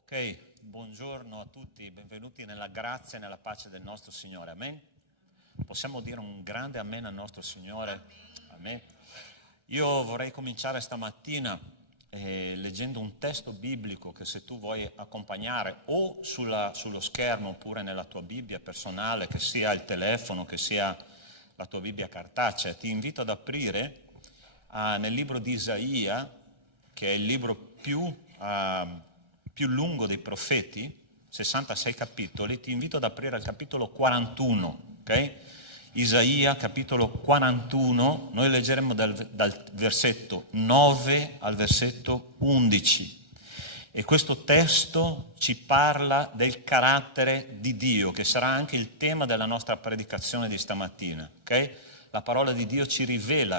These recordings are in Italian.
Ok, buongiorno a tutti, benvenuti nella grazia e nella pace del nostro Signore, amen? Possiamo dire un grande amen al nostro Signore? Amen. Io vorrei cominciare stamattina leggendo un testo biblico che, se tu vuoi accompagnare o sullo schermo oppure nella tua Bibbia personale, che sia il telefono, che sia la tua Bibbia cartacea, ti invito ad aprire nel libro di Isaia, che è il libro più lungo dei profeti, 66 capitoli. Ti invito ad aprire al capitolo 41, ok? Isaia, capitolo 41, noi leggeremo dal versetto 9 al versetto 11. E questo testo ci parla del carattere di Dio, che sarà anche il tema della nostra predicazione di stamattina, ok? La parola di Dio ci rivela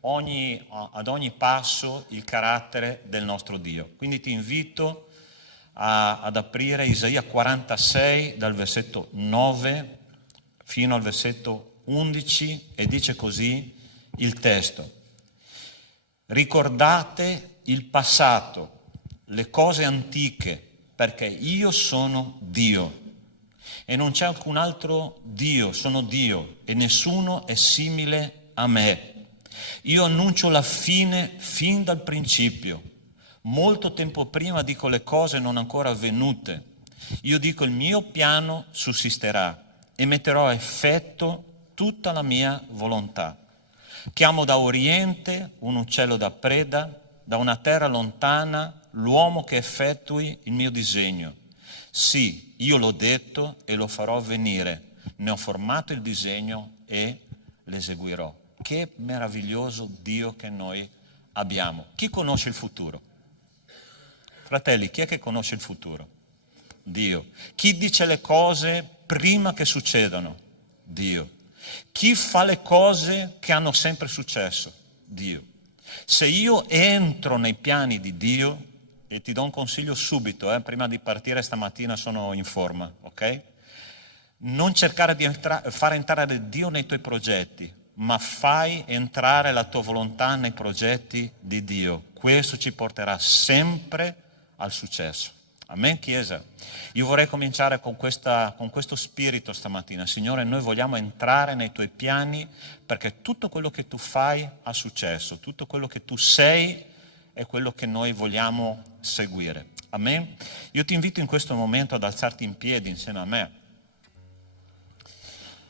ad ogni passo il carattere del nostro Dio. Quindi ti invito ad aprire Isaia 46 dal versetto 9 fino al versetto 11 e dice così il testo: ricordate il passato, le cose antiche, perché io sono Dio e non c'è alcun altro Dio, sono Dio e nessuno è simile a me. Io annuncio la fine fin dal principio. Molto tempo prima dico le cose non ancora avvenute. Io dico il mio piano sussisterà e metterò a effetto tutta la mia volontà. Chiamo da oriente un uccello da preda, da una terra lontana l'uomo che effettui il mio disegno. Sì, io l'ho detto e lo farò avvenire. Ne ho formato il disegno e l'eseguirò. Che meraviglioso Dio che noi abbiamo. Chi conosce il futuro? Fratelli, chi è che conosce il futuro? Dio. Chi dice le cose prima che succedano? Dio. Chi fa le cose che hanno sempre successo? Dio. Se io entro nei piani di Dio, e ti do un consiglio subito, prima di partire stamattina sono in forma, ok? Non cercare di far entrare Dio nei tuoi progetti, ma fai entrare la tua volontà nei progetti di Dio. Questo ci porterà sempre al successo. Amen, Chiesa? Io vorrei cominciare con questo spirito stamattina. Signore, noi vogliamo entrare nei tuoi piani perché tutto quello che tu fai ha successo, tutto quello che tu sei è quello che noi vogliamo seguire. Amen? Io ti invito in questo momento ad alzarti in piedi insieme a me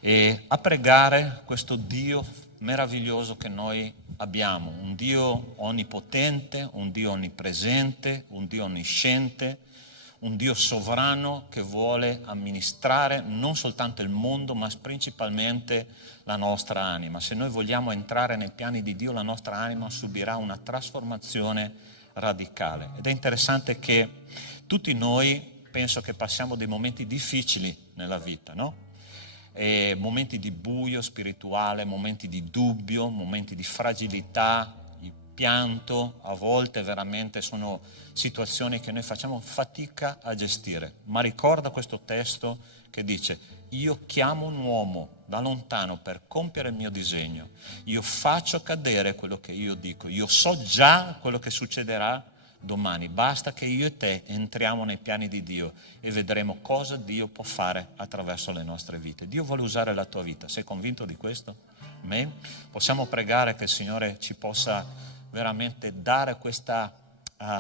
e a pregare questo Dio meraviglioso che noi abbiamo, un Dio onnipotente, un Dio onnipresente, un Dio onnisciente, un Dio sovrano che vuole amministrare non soltanto il mondo, ma principalmente la nostra anima. Se noi vogliamo entrare nei piani di Dio, la nostra anima subirà una trasformazione radicale. Ed è interessante che tutti noi penso che passiamo dei momenti difficili nella vita, no? E momenti di buio spirituale, momenti di dubbio, momenti di fragilità, di pianto, a volte veramente sono situazioni che noi facciamo fatica a gestire. Ma ricorda questo testo che dice: io chiamo un uomo da lontano per compiere il mio disegno, io faccio cadere quello che io dico, io so già quello che succederà domani, basta che io e te entriamo nei piani di Dio e vedremo cosa Dio può fare attraverso le nostre vite. Dio vuole usare la tua vita, sei convinto di questo? Amen? Possiamo pregare che il Signore ci possa veramente dare questa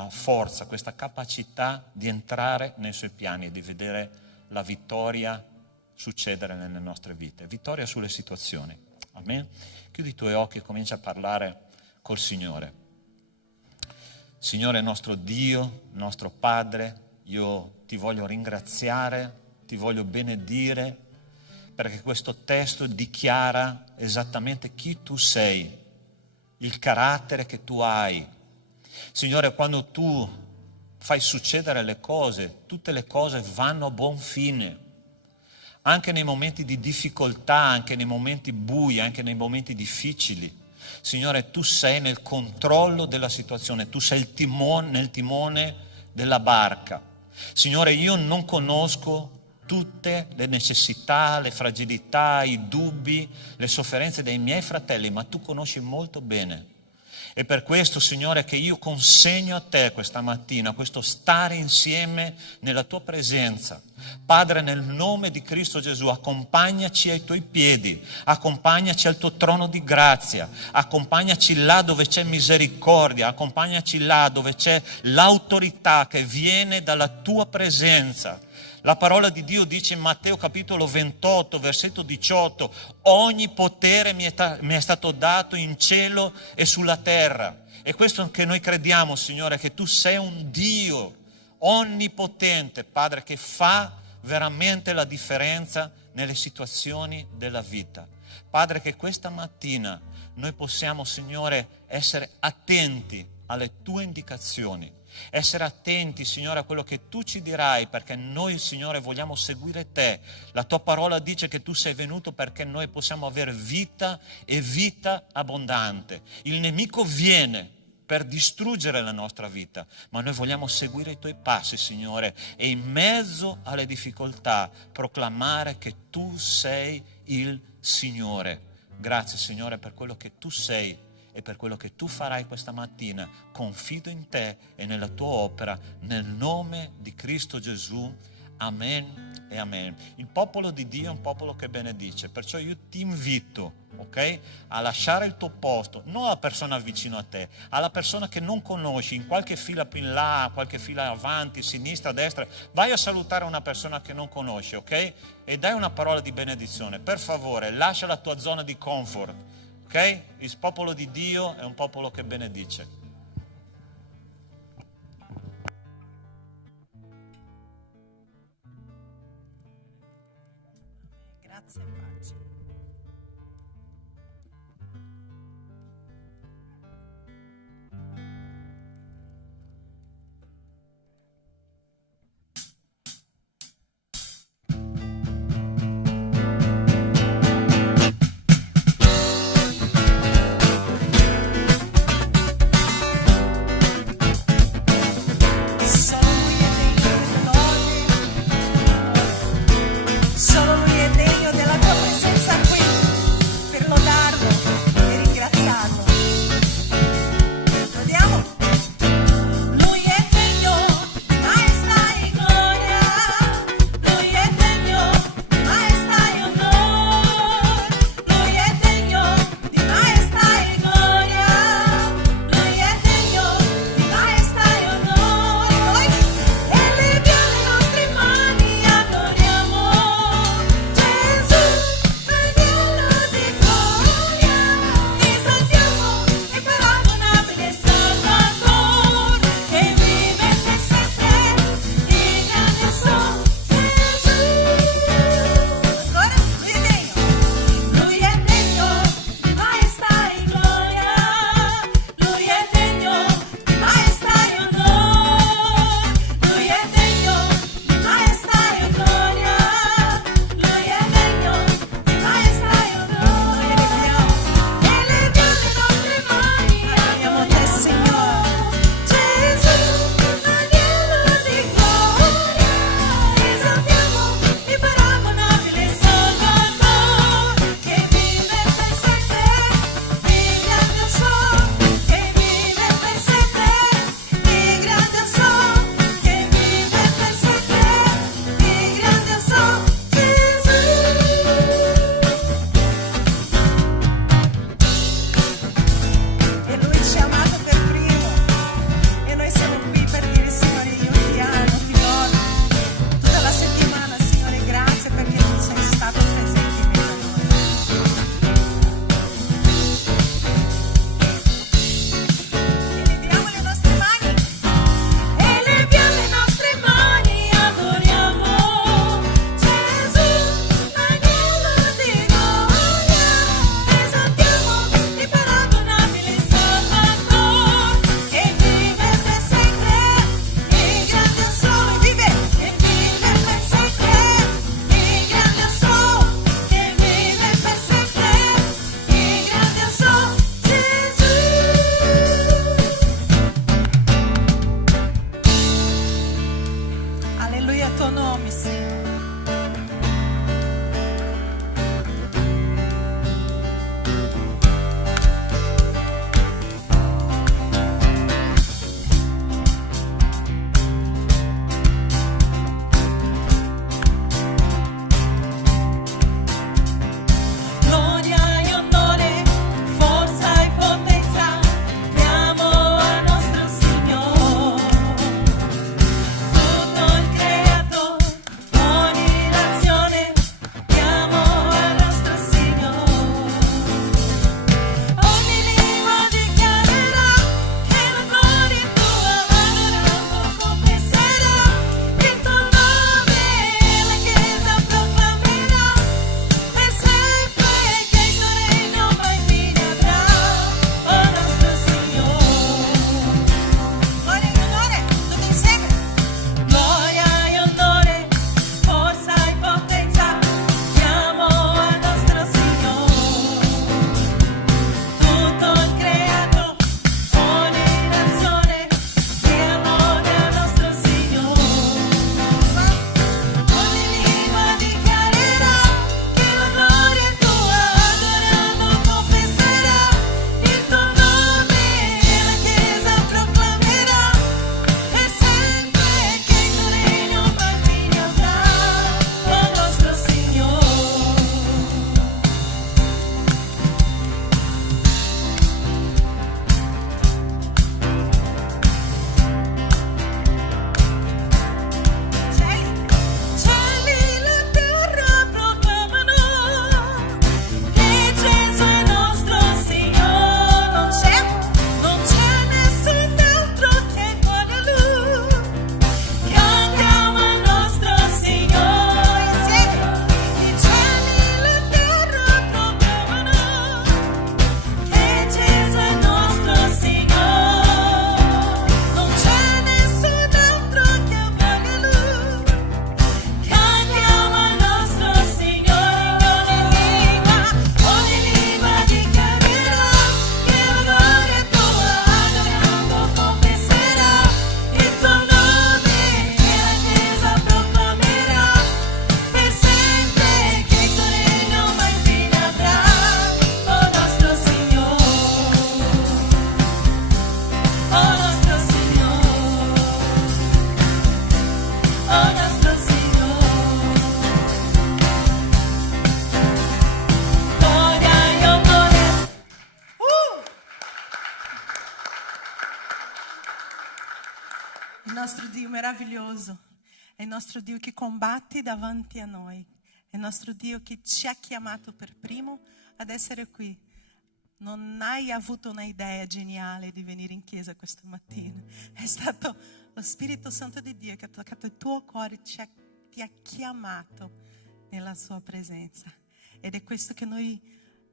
forza, questa capacità di entrare nei suoi piani e di vedere la vittoria succedere nelle nostre vite, vittoria sulle situazioni. Amen? Chiudi i tuoi occhi e comincia a parlare col Signore. Signore nostro Dio, nostro Padre, io ti voglio ringraziare, ti voglio benedire, perché questo testo dichiara esattamente chi tu sei, il carattere che tu hai. Signore, quando tu fai succedere le cose, tutte le cose vanno a buon fine. Anche nei momenti di difficoltà, anche nei momenti bui, anche nei momenti difficili. Signore, tu sei nel controllo della situazione, tu sei nel timone della barca. Signore, io non conosco tutte le necessità, le fragilità, i dubbi, le sofferenze dei miei fratelli, ma tu conosci molto bene. E per questo, Signore, che io consegno a te questa mattina, questo stare insieme nella tua presenza. Padre, nel nome di Cristo Gesù, accompagnaci ai tuoi piedi, accompagnaci al tuo trono di grazia, accompagnaci là dove c'è misericordia, accompagnaci là dove c'è l'autorità che viene dalla tua presenza. La parola di Dio dice in Matteo capitolo 28, versetto 18, ogni potere mi è stato dato in cielo e sulla terra. E questo che noi crediamo, Signore, che tu sei un Dio onnipotente, Padre, che fa veramente la differenza nelle situazioni della vita. Padre, che questa mattina noi possiamo, Signore, essere attenti alle tue indicazioni. Essere attenti, Signore, a quello che tu ci dirai, perché noi, Signore, vogliamo seguire te. La tua parola dice che tu sei venuto perché noi possiamo avere vita e vita abbondante. Il nemico viene per distruggere la nostra vita, ma noi vogliamo seguire i tuoi passi, Signore, e in mezzo alle difficoltà proclamare che tu sei il Signore. Grazie, Signore, per quello che tu sei e per quello che tu farai questa mattina. Confido in te e nella tua opera, nel nome di Cristo Gesù. Amen e amen. Il popolo di Dio è un popolo che benedice, perciò io ti invito, ok, a lasciare il tuo posto, non alla persona vicino a te, alla persona che non conosci, in qualche fila più in là, qualche fila avanti, sinistra, destra, vai a salutare una persona che non conosci, ok? E dai una parola di benedizione. Per favore, lascia la tua zona di comfort. Ok? Il popolo di Dio è un popolo che benedice. Grazie e pace. meraviglioso. È il nostro Dio che combatte davanti a noi. È il nostro Dio che ci ha chiamato per primo ad essere qui. Non hai avuto un'idea geniale di venire in chiesa questa mattina. È stato lo Spirito Santo di Dio che ha toccato il tuo cuore, ti ha chiamato nella sua presenza. Ed è questo che noi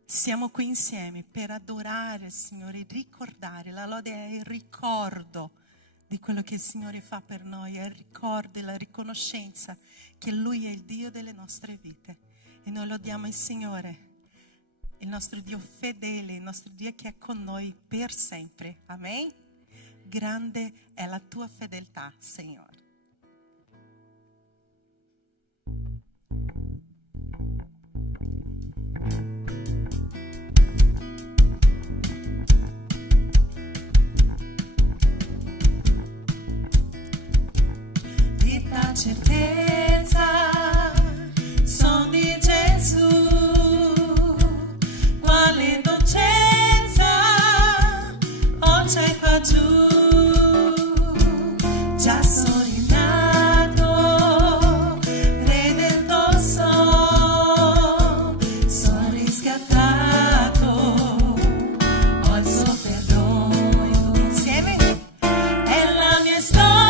siamo qui insieme per adorare il Signore e ricordare. La lode è il ricordo di quello che il Signore fa per noi, è il ricordo e la riconoscenza che Lui è il Dio delle nostre vite. E noi lodiamo il Signore, il nostro Dio fedele, il nostro Dio che è con noi per sempre. Amen? Grande è la tua fedeltà, Signore. La certezza son di Gesù, quale dolcezza oh c'è qua giù, già sono rinato, redento sono riscattato, ho il suo perdono. Insieme è la mia storia.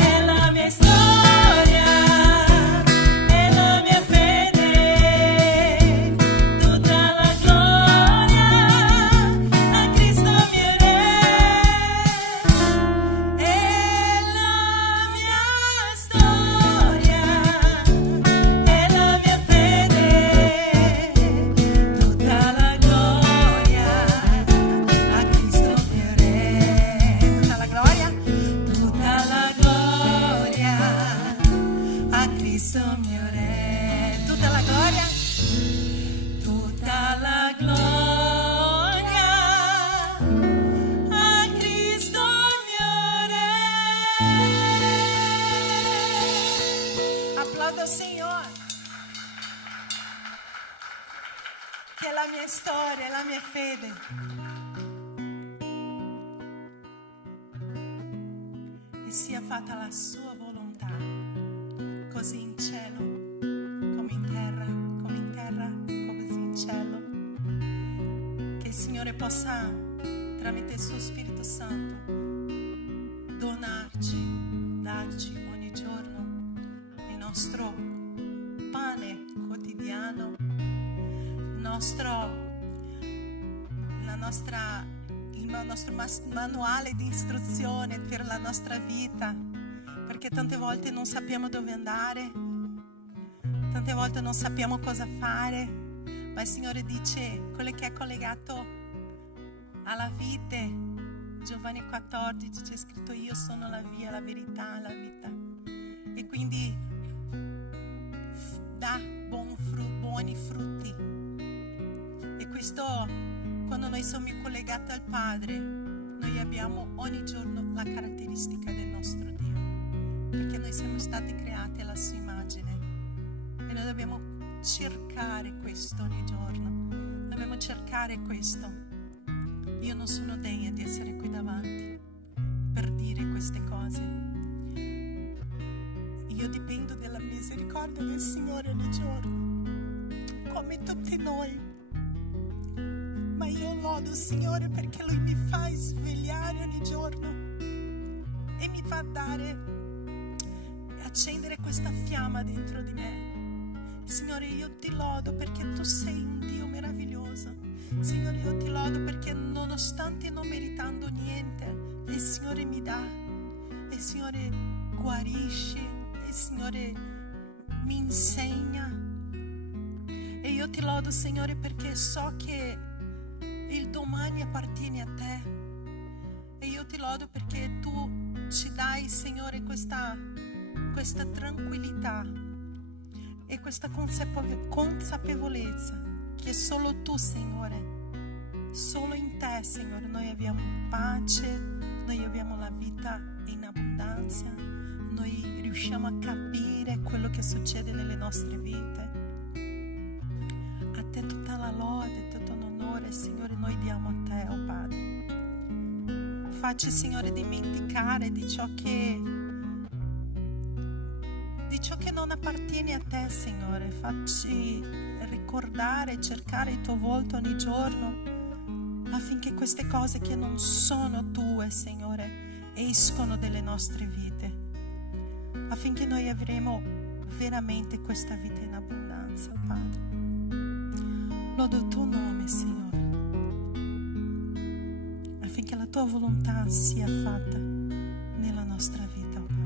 È la mia storia, è la mia fede, tutta la gloria a Cristo mio Re. È la mia storia, è la mia fede, tutta la gloria a Cristo mio Re. Tutta la gloria che è la mia storia, è la mia fede. E sia fatta la sua volontà, così in cielo come in terra, così in cielo. Che il Signore possa, tramite il suo Spirito Santo, darci ogni giorno il nostro pane quotidiano, il nostro manuale di istruzione per la nostra vita, perché tante volte non sappiamo dove andare, tante volte non sappiamo cosa fare, ma il Signore dice quello che è collegato alla vite. Giovanni 14 c'è scritto: io sono la via, la verità, la vita. E quindi dà buoni frutti. E questo, quando noi siamo collegati al Padre, noi abbiamo ogni giorno la caratteristica del nostro Dio, perché noi siamo stati creati alla sua immagine e noi dobbiamo cercare questo ogni giorno. Dobbiamo cercare questo. Io non sono degna di essere qui davanti per dire queste cose. Io dipendo dalla misericordia del Signore ogni giorno, come tutti noi. Ma io lodo il Signore perché Lui mi fa svegliare ogni giorno e mi fa accendere questa fiamma dentro di me. Signore, io ti lodo perché tu sei un Dio meraviglioso. Signore, io ti lodo perché nonostante non meritando niente, il Signore mi dà, il Signore guarisce, il Signore mi insegna. E io ti lodo, Signore, perché so che il domani appartiene a te. E io ti lodo perché tu ci dai, Signore, questa tranquillità e questa consapevolezza che solo tu, Signore, solo in te, Signore, noi abbiamo pace, noi abbiamo la vita in abbondanza, noi riusciamo a capire quello che succede nelle nostre vite. A te tutta la lode, tutto l'onore, Signore, noi diamo a te, oh Padre. Facci, Signore, dimenticare di ciò che non appartiene a te, Signore. Facci ricordare e cercare il tuo volto ogni giorno, affinché queste cose che non sono tue, Signore, escono dalle nostre vite, affinché noi avremo veramente questa vita in abbondanza, Padre. Lodo il tuo nome, Signore, affinché la tua volontà sia fatta nella nostra vita, Padre.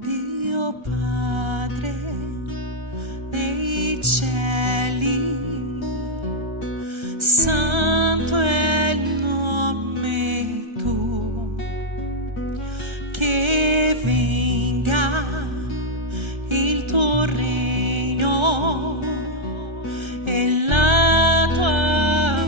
Dio Padre nei cieli, santo è il nome tuo, che venga il tuo regno e la tua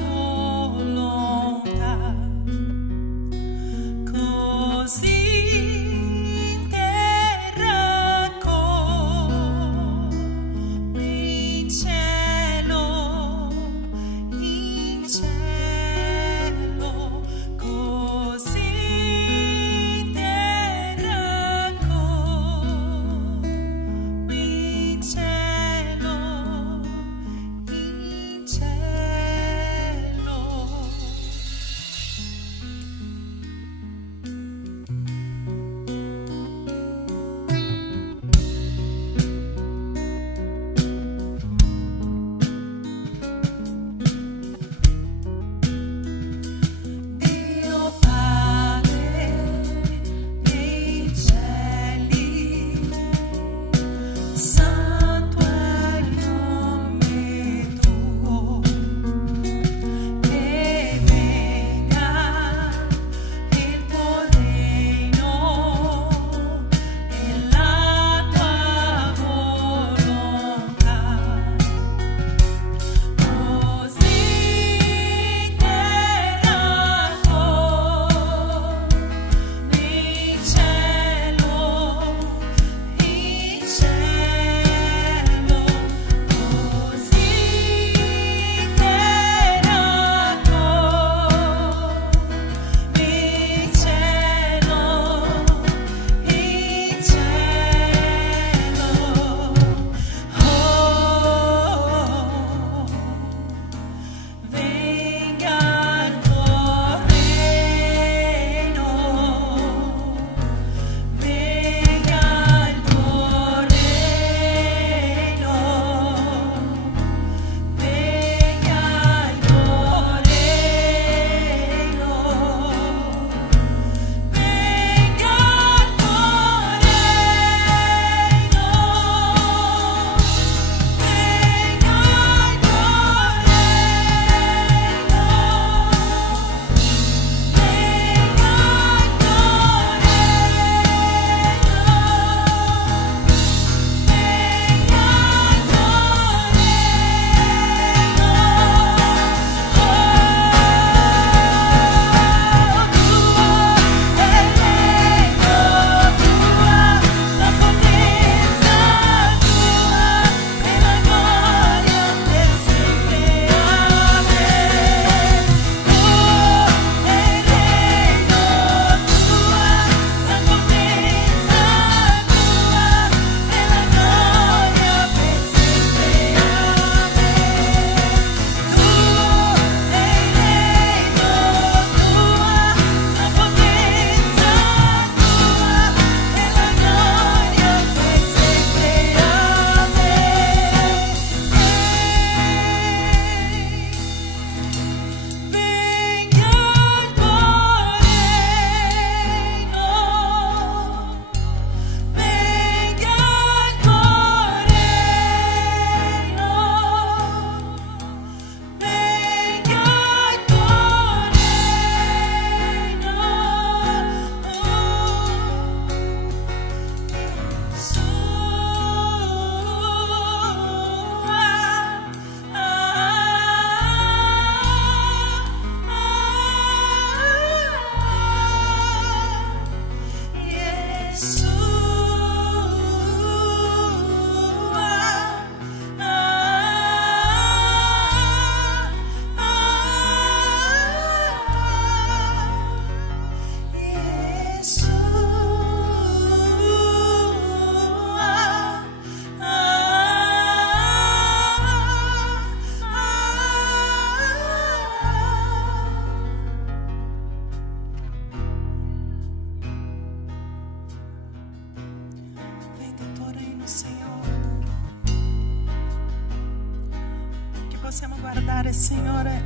possiamo guardare, Signore,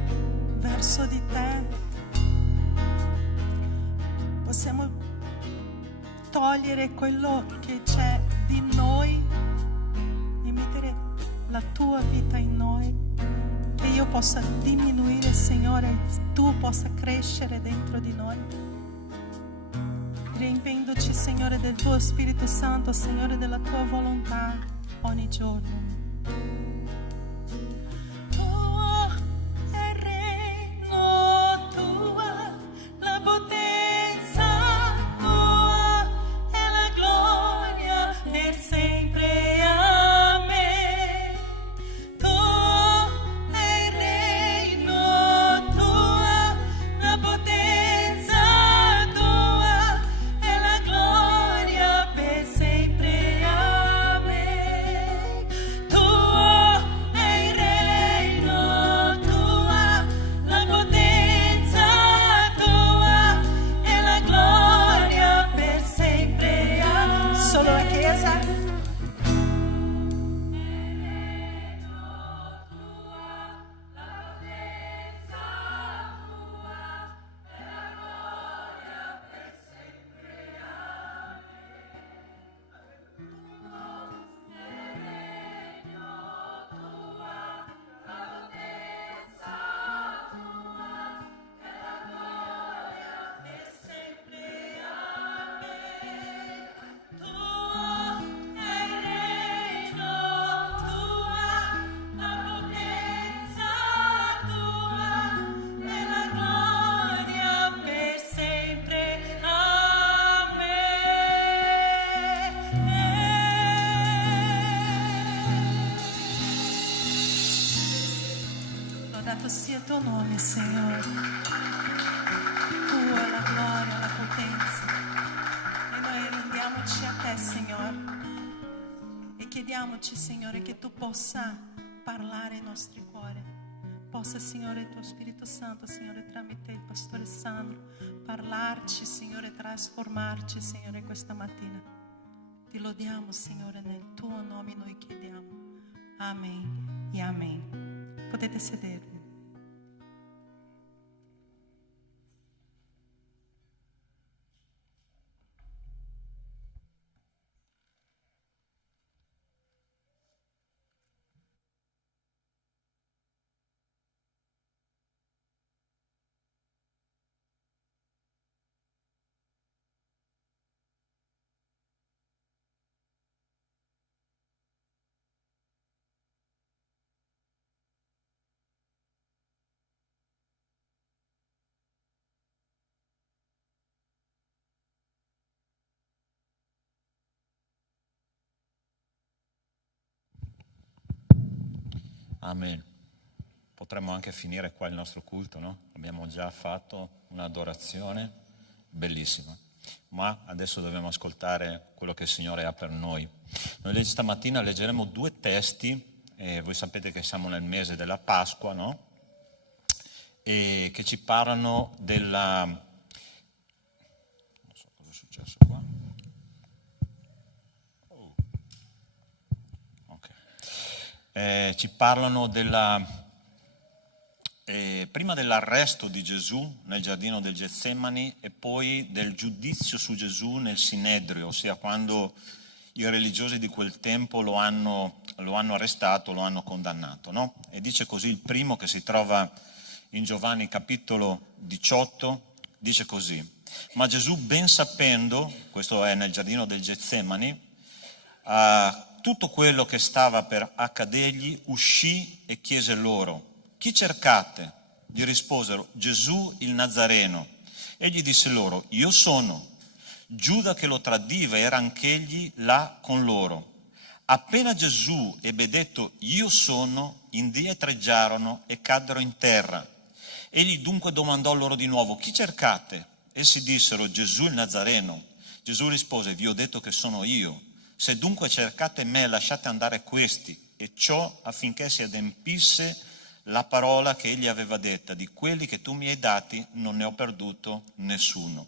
verso di te. Possiamo togliere quello che c'è di noi e mettere la tua vita in noi, che io possa diminuire, Signore, tu possa crescere dentro di noi, riempiendoci, Signore, del tuo Spirito Santo, Signore, della tua volontà ogni giorno. Lodato sia il tuo nome, Signore. Tua è la gloria, la potenza. E noi rendiamoci a te, Signore. E chiediamoci, Signore, che tu possa parlare ai nostri cuori. Possa, Signore, il tuo Spirito Santo, Signore, tramite il Pastore Sandro, parlarci, Signore, trasformarci, Signore, questa mattina. Ti lodiamo, Signore, nel tuo nome noi chiediamo. Amen e amen. Potete sedervi. Amen. Potremmo anche finire qua il nostro culto, no? Abbiamo già fatto un'adorazione bellissima, ma adesso dobbiamo ascoltare quello che il Signore ha per noi. Noi stamattina leggeremo 2 testi, voi sapete che siamo nel mese della Pasqua, no? E che ci parlano della... non so cosa è successo qua. Ci parlano prima dell'arresto di Gesù nel giardino del Getsemani e poi del giudizio su Gesù nel Sinedrio, ossia quando i religiosi di quel tempo lo hanno arrestato, lo hanno condannato, no? E dice così il primo, che si trova in Giovanni capitolo 18, dice così: ma Gesù, ben sapendo, questo è nel giardino del Getsemani, tutto quello che stava per accadergli, uscì e chiese loro: chi cercate? Gli risposero: Gesù il Nazareno. Egli disse loro: io sono. Giuda che lo tradiva era anch'egli là con loro. Appena Gesù ebbe detto io sono, indietreggiarono e caddero in terra. Egli dunque domandò loro di nuovo: chi cercate? Essi dissero: Gesù il Nazareno. Gesù rispose: vi ho detto che sono io. Se dunque cercate me, lasciate andare questi, e ciò affinché si adempisse la parola che egli aveva detta: di quelli che tu mi hai dati non ne ho perduto nessuno.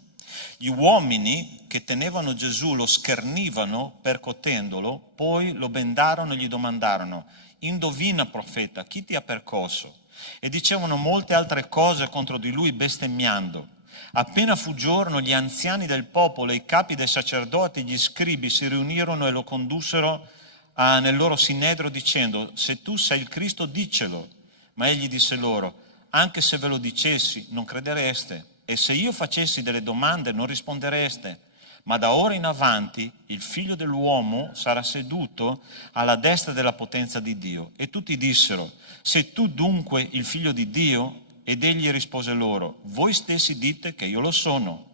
Gli uomini che tenevano Gesù lo schernivano percotendolo, poi lo bendarono e gli domandarono: indovina, profeta, chi ti ha percosso? E dicevano molte altre cose contro di lui bestemmiando. Appena fu giorno, gli anziani del popolo, i capi dei sacerdoti e gli scribi si riunirono e lo condussero nel loro sinedrio dicendo: se tu sei il Cristo, diccelo. Ma egli disse loro: anche se ve lo dicessi non credereste, e se io facessi delle domande non rispondereste. Ma da ora in avanti il figlio dell'uomo sarà seduto alla destra della potenza di Dio. E tutti dissero: sei tu dunque il figlio di Dio? Ed egli rispose loro: voi stessi dite che io lo sono.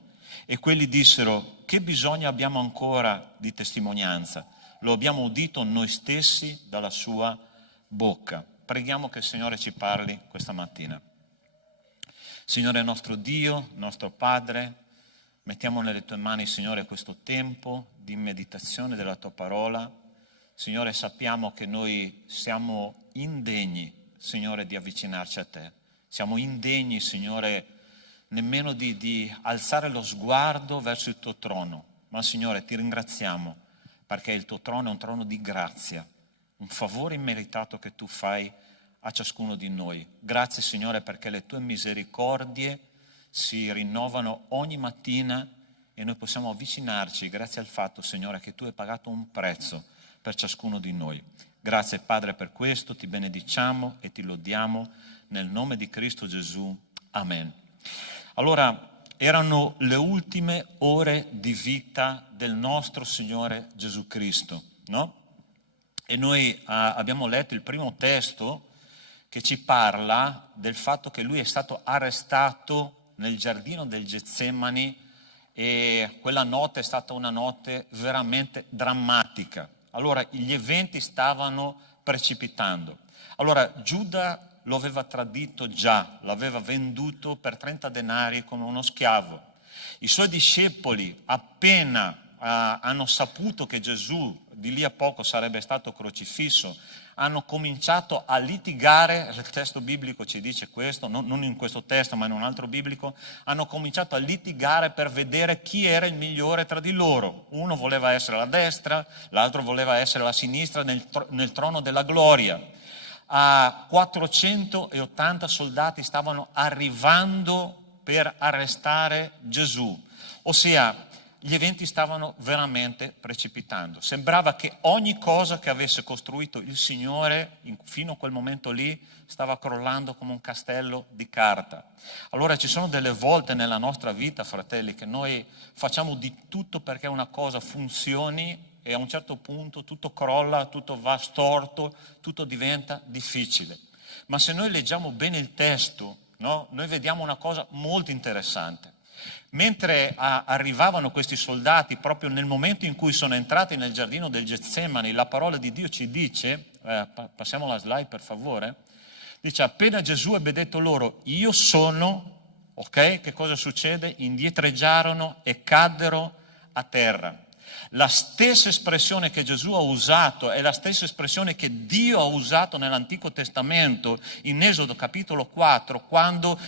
E quelli dissero: che bisogno abbiamo ancora di testimonianza? Lo abbiamo udito noi stessi dalla sua bocca. Preghiamo che il Signore ci parli questa mattina. Signore nostro Dio, nostro Padre, mettiamo nelle tue mani, Signore, questo tempo di meditazione della tua parola. Signore, sappiamo che noi siamo indegni, Signore, di avvicinarci a te. Siamo indegni, Signore, nemmeno di alzare lo sguardo verso il tuo trono. Ma, Signore, ti ringraziamo perché il tuo trono è un trono di grazia, un favore immeritato che tu fai a ciascuno di noi. Grazie, Signore, perché le tue misericordie si rinnovano ogni mattina e noi possiamo avvicinarci grazie al fatto, Signore, che tu hai pagato un prezzo per ciascuno di noi. Grazie, Padre, per questo, ti benediciamo e ti lodiamo nel nome di Cristo Gesù. Amen. Allora, erano le ultime ore di vita del nostro Signore Gesù Cristo, no? E noi abbiamo letto il primo testo che ci parla del fatto che lui è stato arrestato nel giardino del Getsemani e quella notte è stata una notte veramente drammatica. Allora, gli eventi stavano precipitando. Allora, Giuda lo aveva tradito già, l'aveva venduto per 30 denari come uno schiavo. I suoi discepoli, appena hanno saputo che Gesù di lì a poco sarebbe stato crocifisso, hanno cominciato a litigare. Il testo biblico ci dice questo, non in questo testo ma in un altro biblico, hanno cominciato a litigare per vedere chi era il migliore tra di loro. Uno voleva essere alla destra, l'altro voleva essere alla sinistra nel trono della gloria. 480 soldati stavano arrivando per arrestare Gesù, ossia gli eventi stavano veramente precipitando. Sembrava che ogni cosa che avesse costruito il Signore fino a quel momento lì stava crollando come un castello di carta. Allora ci sono delle volte nella nostra vita, fratelli, che noi facciamo di tutto perché una cosa funzioni e a un certo punto tutto crolla, tutto va storto, tutto diventa difficile. Ma se noi leggiamo bene il testo, no, noi vediamo una cosa molto interessante. Mentre arrivavano questi soldati, proprio nel momento in cui sono entrati nel giardino del Getsemani, la parola di Dio ci dice, passiamo la slide per favore, dice: appena Gesù ebbe detto loro io sono, ok, che cosa succede? Indietreggiarono e caddero a terra. La stessa espressione che Gesù ha usato è la stessa espressione che Dio ha usato nell'Antico Testamento, in Esodo capitolo 4, quando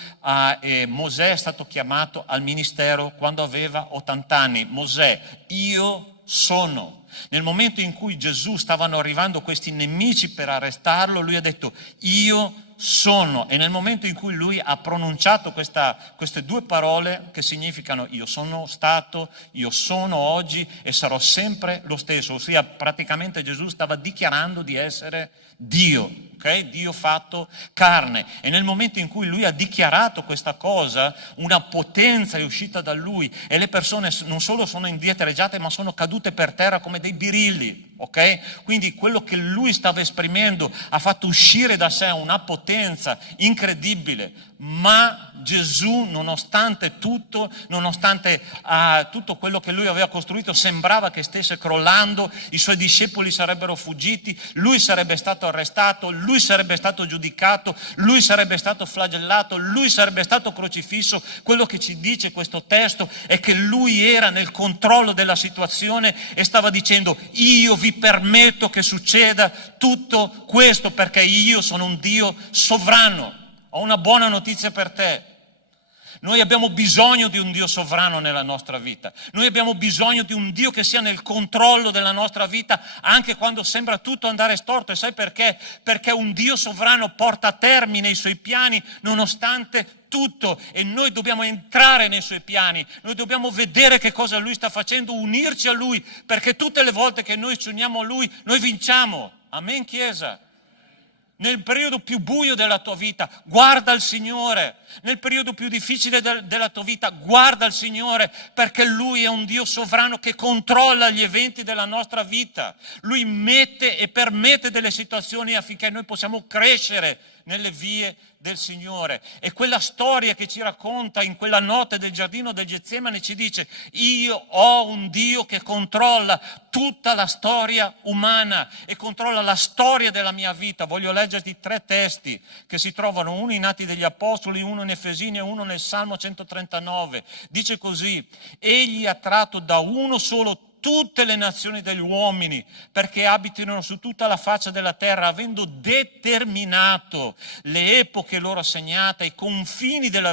Mosè è stato chiamato al ministero quando aveva 80 anni. Mosè, io sono. Nel momento in cui Gesù stavano arrivando questi nemici per arrestarlo, lui ha detto io sono, e nel momento in cui lui ha pronunciato queste due parole che significano io sono stato, io sono oggi e sarò sempre lo stesso, ossia praticamente Gesù stava dichiarando di essere Dio, okay? Dio fatto carne. E nel momento in cui lui ha dichiarato questa cosa, una potenza è uscita da lui e le persone non solo sono indietreggiate ma sono cadute per terra come dei birilli, ok? Quindi quello che lui stava esprimendo ha fatto uscire da sé una potenza incredibile. Ma Gesù, nonostante tutto, nonostante tutto quello che lui aveva costruito, sembrava che stesse crollando, i suoi discepoli sarebbero fuggiti, lui sarebbe stato arrestato, lui sarebbe stato giudicato, lui sarebbe stato flagellato, lui sarebbe stato crocifisso. Quello che ci dice questo testo è che lui era nel controllo della situazione e stava dicendo io vi permetto che succeda tutto questo perché io sono un Dio sovrano. Ho una buona notizia per te. Noi abbiamo bisogno di un Dio sovrano nella nostra vita. Noi abbiamo bisogno di un Dio che sia nel controllo della nostra vita anche quando sembra tutto andare storto. E sai perché? Perché un Dio sovrano porta a termine i suoi piani nonostante tutto, e noi dobbiamo entrare nei suoi piani, noi dobbiamo vedere che cosa Lui sta facendo, unirci a Lui, perché tutte le volte che noi ci uniamo a Lui, noi vinciamo. Amen, Chiesa? Nel periodo più buio della tua vita, guarda il Signore. Nel periodo più difficile della tua vita, guarda il Signore, perché Lui è un Dio sovrano che controlla gli eventi della nostra vita. Lui mette e permette delle situazioni affinché noi possiamo crescere nelle vie del Signore. E quella storia che ci racconta in quella notte del giardino del Getsemane ci dice: io ho un Dio che controlla tutta la storia umana e controlla la storia della mia vita. Voglio leggerti 3 testi che si trovano, uno in Atti degli Apostoli, uno in Efesini e uno nel Salmo 139. Dice così: egli ha tratto da uno solo tutte le nazioni degli uomini, perché abitino su tutta la faccia della terra, avendo determinato le epoche loro assegnate, i confini della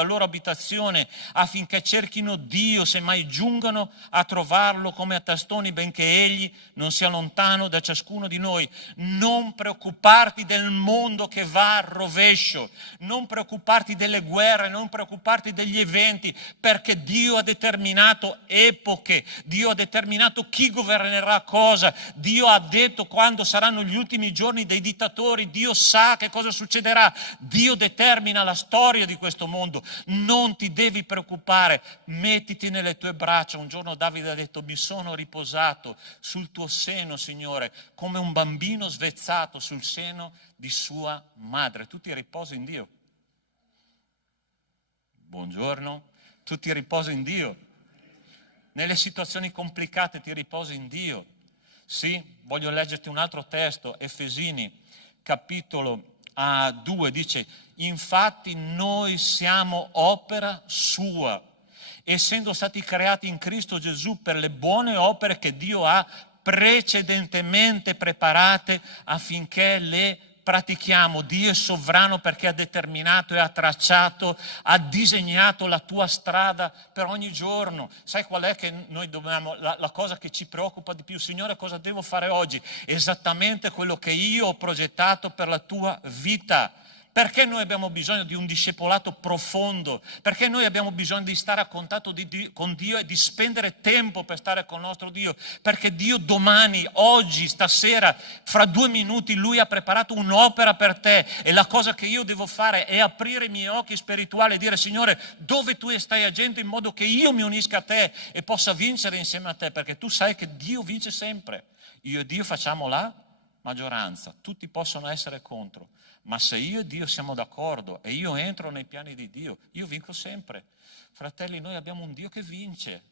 loro abitazione, affinché cerchino Dio, se mai giungano a trovarlo come a tastoni, benché Egli non sia lontano da ciascuno di noi. Non preoccuparti del mondo che va al rovescio, non preoccuparti delle guerre, non preoccuparti degli eventi, perché Dio ha determinato epoche, Dio ha determinato chi governerà cosa, Dio ha detto quando saranno gli ultimi giorni dei dittatori, Dio sa che cosa succederà, Dio determina la storia di questo mondo. Non ti devi preoccupare, mettiti nelle tue braccia. Un giorno Davide ha detto: mi sono riposato sul tuo seno, Signore, come un bambino svezzato sul seno di sua madre. Tu ti riposi in Dio. Buongiorno, tu ti riposi in Dio. Nelle situazioni complicate ti riposi in Dio. Sì, voglio leggerti un altro testo, Efesini, capitolo 2, dice: infatti noi siamo opera sua, essendo stati creati in Cristo Gesù per le buone opere che Dio ha precedentemente preparate affinché le pratichiamo. Dio è sovrano perché ha determinato e ha tracciato, ha disegnato la tua strada per ogni giorno. Sai qual è che noi dobbiamo, la cosa che ci preoccupa di più? Signore, cosa devo fare oggi? Esattamente quello che io ho progettato per la tua vita. Perché noi abbiamo bisogno di un discepolato profondo? Perché noi abbiamo bisogno di stare a contatto con Dio e di spendere tempo per stare con il nostro Dio? Perché Dio domani, oggi, stasera, fra 2 minuti, Lui ha preparato un'opera per te, e la cosa che io devo fare è aprire i miei occhi spirituali e dire: Signore, dove Tu stai agendo in modo che io mi unisca a Te e possa vincere insieme a Te, perché Tu sai che Dio vince sempre. Io e Dio facciamo la maggioranza, tutti possono essere contro. Ma se io e Dio siamo d'accordo e io entro nei piani di Dio, io vinco sempre. Fratelli, noi abbiamo un Dio che vince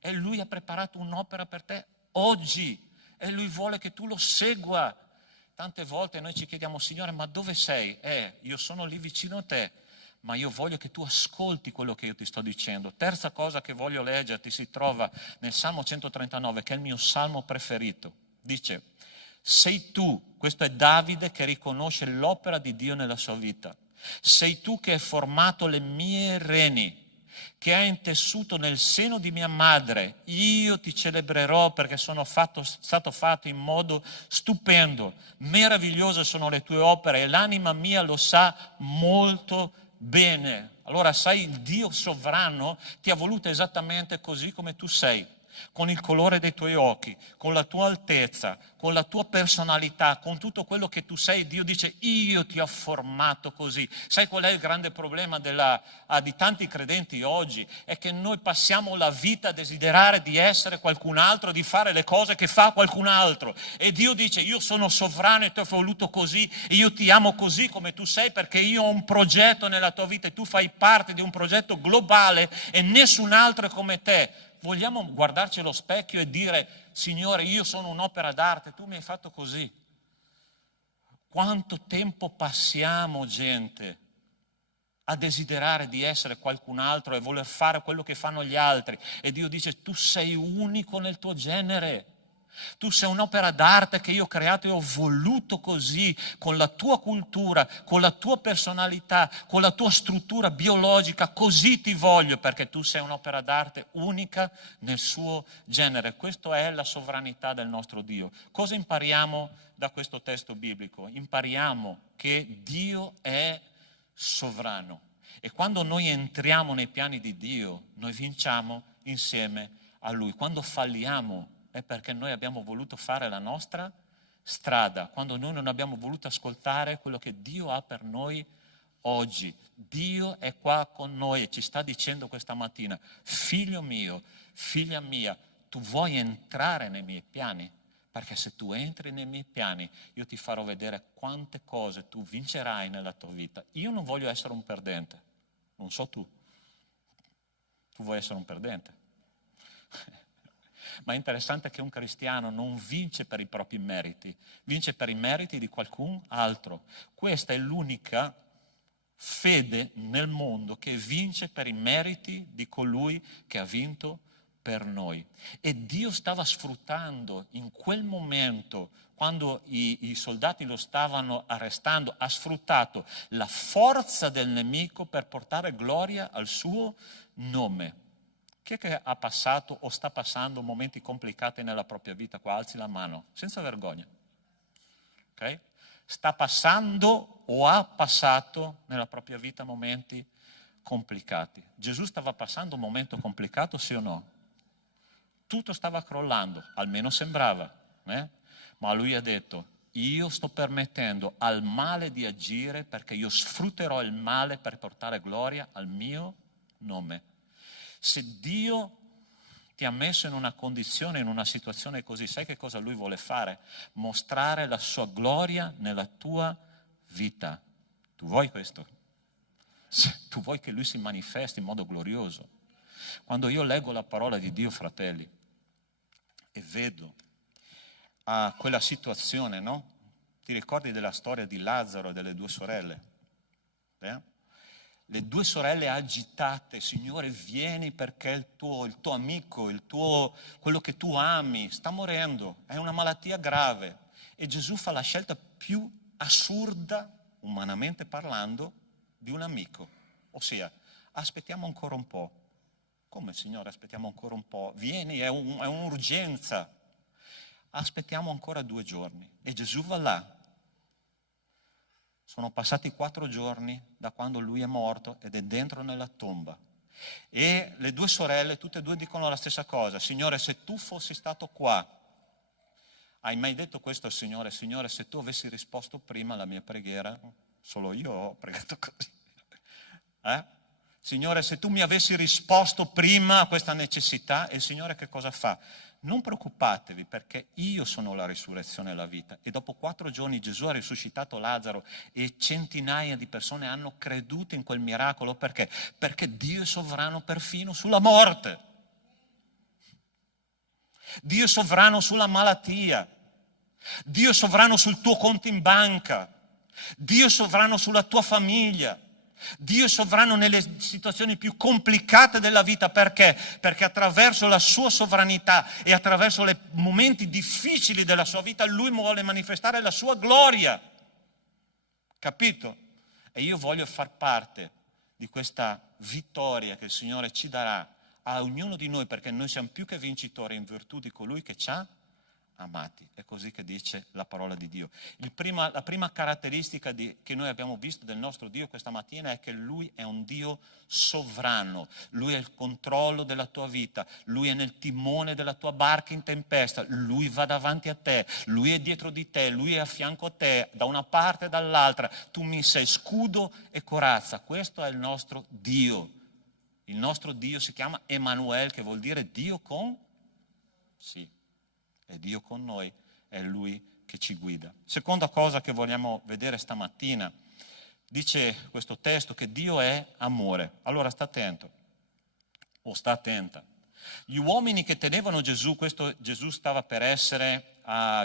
e Lui ha preparato un'opera per te oggi e Lui vuole che tu lo segua. Tante volte noi ci chiediamo: Signore, ma dove sei? Io sono lì vicino a te, ma io voglio che tu ascolti quello che io ti sto dicendo. Terza cosa che voglio leggerti si trova nel Salmo 139, che è il mio salmo preferito. Dice: sei tu, questo è Davide che riconosce l'opera di Dio nella sua vita, sei tu che hai formato le mie reni, che hai intessuto nel seno di mia madre. Io ti celebrerò perché sono stato fatto in modo stupendo. Meravigliose sono le tue opere e l'anima mia lo sa molto bene. Allora, sai, il Dio sovrano ti ha voluto esattamente così come tu sei, con il colore dei tuoi occhi, con la tua altezza, con la tua personalità, con tutto quello che tu sei. Dio dice: io ti ho formato così. Sai qual è il grande problema di tanti credenti oggi? È che noi passiamo la vita a desiderare di essere qualcun altro, di fare le cose che fa qualcun altro. E Dio dice: io sono sovrano e ti ho voluto così, e io ti amo così come tu sei, perché io ho un progetto nella tua vita e tu fai parte di un progetto globale e nessun altro è come te. Vogliamo guardarci allo specchio e dire: Signore, io sono un'opera d'arte, Tu mi hai fatto così. Quanto tempo passiamo, gente, a desiderare di essere qualcun altro e voler fare quello che fanno gli altri. E Dio dice: tu sei unico nel tuo genere. Tu sei un'opera d'arte che io ho creato e ho voluto così, con la tua cultura, con la tua personalità, con la tua struttura biologica, così ti voglio, perché tu sei un'opera d'arte unica nel suo genere. Questa è la sovranità del nostro Dio. Cosa impariamo da questo testo biblico? Impariamo che Dio è sovrano. E quando noi entriamo nei piani di Dio, noi vinciamo insieme a Lui. Quando falliamo è perché noi abbiamo voluto fare la nostra strada, quando noi non abbiamo voluto ascoltare quello che Dio ha per noi oggi. Dio è qua con noi e ci sta dicendo questa mattina: figlio mio, figlia mia, tu vuoi entrare nei miei piani? Perché se tu entri nei miei piani, io ti farò vedere quante cose tu vincerai nella tua vita. Io non voglio essere un perdente, non so tu. Tu vuoi essere un perdente. Ma è interessante che un cristiano non vince per i propri meriti, vince per i meriti di qualcun altro. Questa è l'unica fede nel mondo che vince per i meriti di colui che ha vinto per noi. E Dio stava sfruttando in quel momento, quando i soldati lo stavano arrestando, ha sfruttato la forza del nemico per portare gloria al suo nome. Chi è che ha passato o sta passando momenti complicati nella propria vita? Qua alzi la mano, senza vergogna. Okay? Sta passando o ha passato nella propria vita momenti complicati. Gesù stava passando un momento complicato, sì o no? Tutto stava crollando, almeno sembrava. Ma lui ha detto: io sto permettendo al male di agire perché io sfrutterò il male per portare gloria al mio nome. Se Dio ti ha messo in una condizione, in una situazione così, sai che cosa Lui vuole fare? Mostrare la sua gloria nella tua vita. Tu vuoi questo? Tu vuoi che Lui si manifesti in modo glorioso? Quando io leggo la parola di Dio, fratelli, e vedo quella situazione, no? Ti ricordi della storia di Lazzaro e delle due sorelle? Le due sorelle agitate: Signore, vieni perché il tuo amico, quello che tu ami, sta morendo, è una malattia grave. E Gesù fa la scelta più assurda, umanamente parlando, di un amico. Ossia, aspettiamo ancora un po'. Come, Signore, aspettiamo ancora un po'? Vieni, è un'urgenza. Aspettiamo ancora 2 giorni. E Gesù va là. Sono passati 4 giorni da quando lui è morto ed è dentro nella tomba. E le due sorelle, tutte e due, dicono la stessa cosa: Signore, se tu fossi stato qua, hai mai detto questo al Signore? Signore, se tu avessi risposto prima alla mia preghiera, solo io ho pregato così. Signore, se tu mi avessi risposto prima a questa necessità. E il Signore che cosa fa? Non preoccupatevi, perché io sono la risurrezione e la vita. E dopo 4 giorni Gesù ha risuscitato Lazzaro e centinaia di persone hanno creduto in quel miracolo. Perché? Perché Dio è sovrano perfino sulla morte. Dio è sovrano sulla malattia. Dio è sovrano sul tuo conto in banca. Dio è sovrano sulla tua famiglia. Dio è sovrano nelle situazioni più complicate della vita. Perché? Perché attraverso la sua sovranità e attraverso i momenti difficili della sua vita Lui vuole manifestare la sua gloria. Capito? E io voglio far parte di questa vittoria che il Signore ci darà a ognuno di noi, perché noi siamo più che vincitori in virtù di colui che ci ha amati. È così che dice la parola di Dio. La prima caratteristica che noi abbiamo visto del nostro Dio questa mattina è che Lui è un Dio sovrano. Lui ha il controllo della tua vita. Lui è nel timone della tua barca in tempesta. Lui va davanti a te. Lui è dietro di te. Lui è a fianco a te, da una parte e dall'altra. Tu mi sei scudo e corazza. Questo è il nostro Dio. Il nostro Dio si chiama Emanuele, che vuol dire Dio con... Sì. È Dio con noi, è Lui che ci guida. Seconda cosa che vogliamo vedere stamattina, dice questo testo che Dio è amore. Allora sta attento, o sta attenta. Gli uomini che tenevano Gesù, questo Gesù stava per essere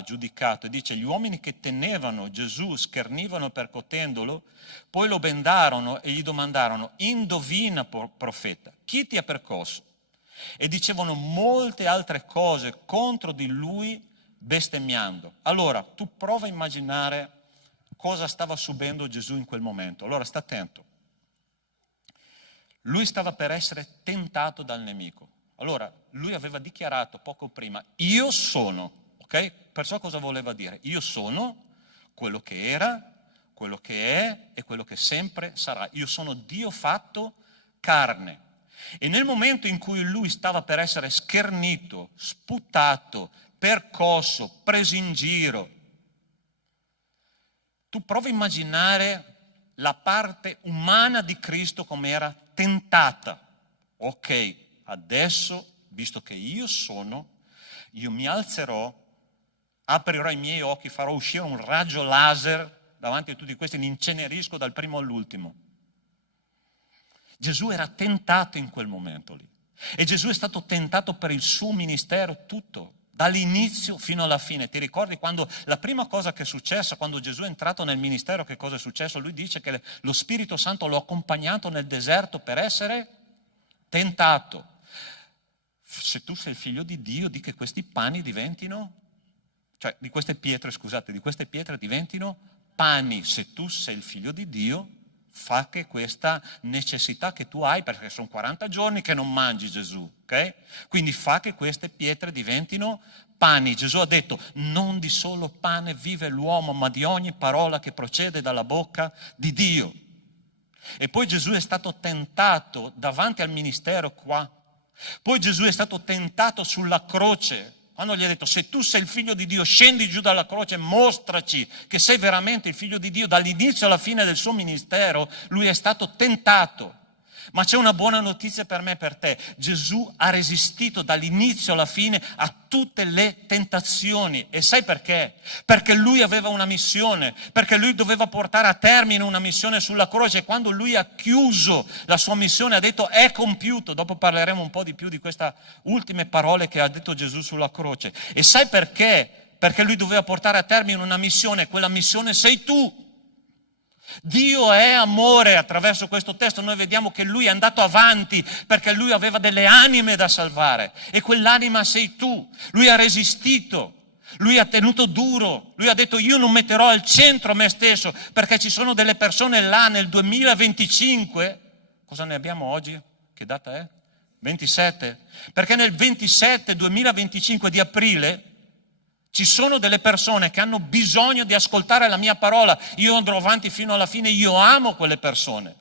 giudicato, e dice: gli uomini che tenevano Gesù schernivano percotendolo, poi lo bendarono e gli domandarono: indovina, profeta, chi ti ha percosso? E dicevano molte altre cose contro di lui bestemmiando. Allora, tu prova a immaginare cosa stava subendo Gesù in quel momento. Allora, sta attento. Lui stava per essere tentato dal nemico. Allora, lui aveva dichiarato poco prima, io sono, ok? Perciò cosa voleva dire? Io sono quello che era, quello che è e quello che sempre sarà. Io sono Dio fatto carne. E nel momento in cui lui stava per essere schernito, sputato, percosso, preso in giro, tu provi a immaginare la parte umana di Cristo come era tentata. Ok, adesso, visto che io mi alzerò, aprirò i miei occhi, farò uscire un raggio laser davanti a tutti questi, li incenerisco dal primo all'ultimo. Gesù era tentato in quel momento lì. E Gesù è stato tentato per il suo ministero tutto, dall'inizio fino alla fine. Ti ricordi quando la prima cosa che è successa, quando Gesù è entrato nel ministero, che cosa è successo? Lui dice che lo Spirito Santo l'ha accompagnato nel deserto per essere tentato. Se tu sei il figlio di Dio, di che questi pani diventino, cioè di queste pietre diventino pani. Se tu sei il figlio di Dio, fa che questa necessità che tu hai, perché sono 40 giorni che non mangi, Gesù, ok? Quindi fa che queste pietre diventino pani. Gesù ha detto, non di solo pane vive l'uomo, ma di ogni parola che procede dalla bocca di Dio. E poi Gesù è stato tentato davanti al ministero qua. Poi Gesù è stato tentato sulla croce, quando gli ha detto, se tu sei il figlio di Dio, scendi giù dalla croce, mostraci che sei veramente il figlio di Dio. Dall'inizio alla fine del suo ministero, lui è stato tentato. Ma c'è una buona notizia per me e per te. Gesù ha resistito dall'inizio alla fine a tutte le tentazioni. E sai perché? Perché lui aveva una missione, perché lui doveva portare a termine una missione sulla croce. E quando lui ha chiuso la sua missione, ha detto è compiuto. Dopo parleremo un po' di più di queste ultime parole che ha detto Gesù sulla croce. E sai perché? Perché lui doveva portare a termine una missione. Quella missione sei tu. Dio è amore. Attraverso questo testo noi vediamo che lui è andato avanti perché lui aveva delle anime da salvare e quell'anima sei tu. Lui ha resistito, lui ha tenuto duro, lui ha detto io non metterò al centro me stesso perché ci sono delle persone là nel 2025. Cosa ne abbiamo oggi? Che data è? 27. Perché nel 2025 di aprile ci sono delle persone che hanno bisogno di ascoltare la mia parola. Io andrò avanti fino alla fine, io amo quelle persone.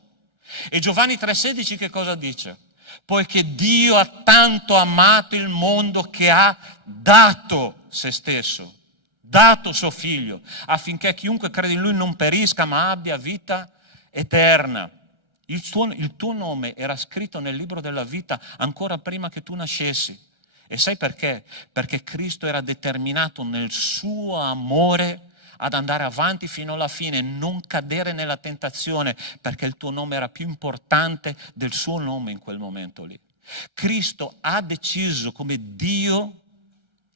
E Giovanni 3,16 che cosa dice? Poiché Dio ha tanto amato il mondo che ha dato se stesso, dato suo figlio, affinché chiunque crede in lui non perisca ma abbia vita eterna. Il tuo nome era scritto nel libro della vita ancora prima che tu nascessi. E sai perché? Perché Cristo era determinato nel suo amore ad andare avanti fino alla fine, non cadere nella tentazione, perché il tuo nome era più importante del suo nome in quel momento lì. Cristo ha deciso come Dio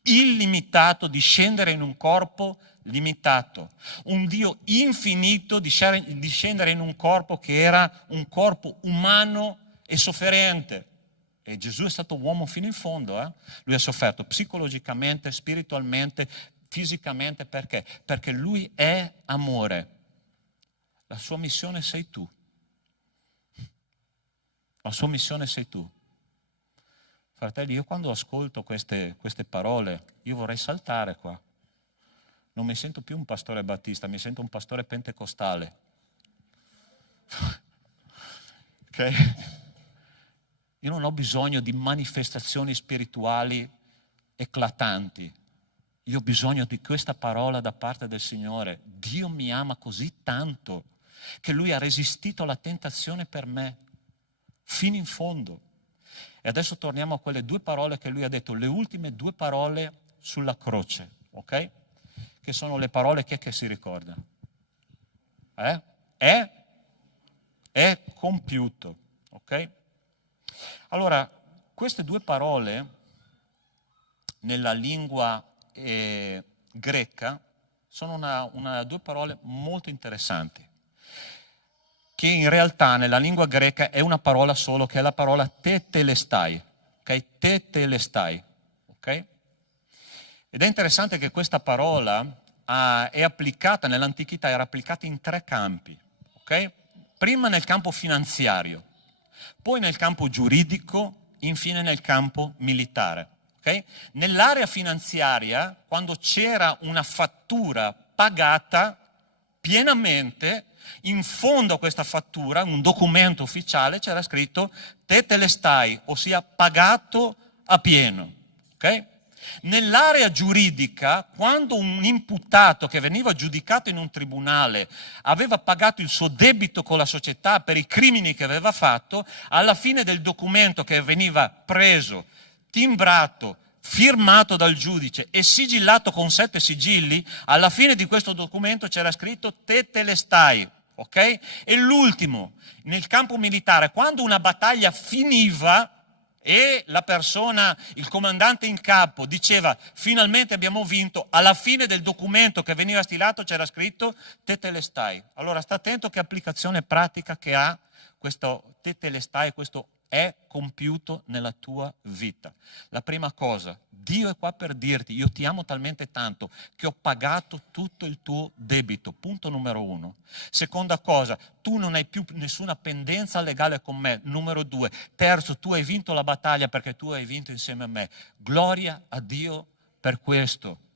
illimitato di scendere in un corpo limitato, un Dio infinito di scendere in un corpo che era un corpo umano e sofferente. E Gesù è stato uomo fino in fondo, Lui ha sofferto psicologicamente, spiritualmente, fisicamente, perché? Perché Lui è amore. La sua missione sei tu. La sua missione sei tu. Fratelli, io quando ascolto queste parole, io vorrei saltare qua. Non mi sento più un pastore battista, mi sento un pastore pentecostale. Ok? Io non ho bisogno di manifestazioni spirituali eclatanti. Io ho bisogno di questa parola da parte del Signore. Dio mi ama così tanto che Lui ha resistito alla tentazione per me, fino in fondo. E adesso torniamo a quelle due parole che Lui ha detto, le ultime due parole sulla croce, ok? Che sono le parole che si ricorda. È compiuto, ok? Allora, queste due parole nella lingua greca sono due parole molto interessanti, che in realtà nella lingua greca è una parola solo, che è la parola tetelestai, ok? Tetelestai, ok? Ed è interessante che questa parola è applicata, nell'antichità era applicata in 3 campi, ok? Prima nel campo finanziario, poi nel campo giuridico, infine nel campo militare. Okay? Nell'area finanziaria, quando c'era una fattura pagata pienamente, in fondo a questa fattura, un documento ufficiale, c'era scritto tetelestai, ossia pagato a pieno. Okay? Nell'area giuridica, quando un imputato che veniva giudicato in un tribunale aveva pagato il suo debito con la società per i crimini che aveva fatto, alla fine del documento che veniva preso, timbrato, firmato dal giudice e sigillato con 7 sigilli, alla fine di questo documento c'era scritto tetelestai, ok? E l'ultimo, nel campo militare, quando una battaglia finiva e la persona, il comandante in capo, diceva finalmente abbiamo vinto, alla fine del documento che veniva stilato c'era scritto tetelestai. Allora sta attento che applicazione pratica che ha questo tetelestai, questo è compiuto nella tua vita. La prima cosa, Dio è qua per dirti, io ti amo talmente tanto che ho pagato tutto il tuo debito, punto numero 1. Seconda cosa, tu non hai più nessuna pendenza legale con me, numero 2. Terzo, tu hai vinto la battaglia perché tu hai vinto insieme a me. Gloria a Dio per questo.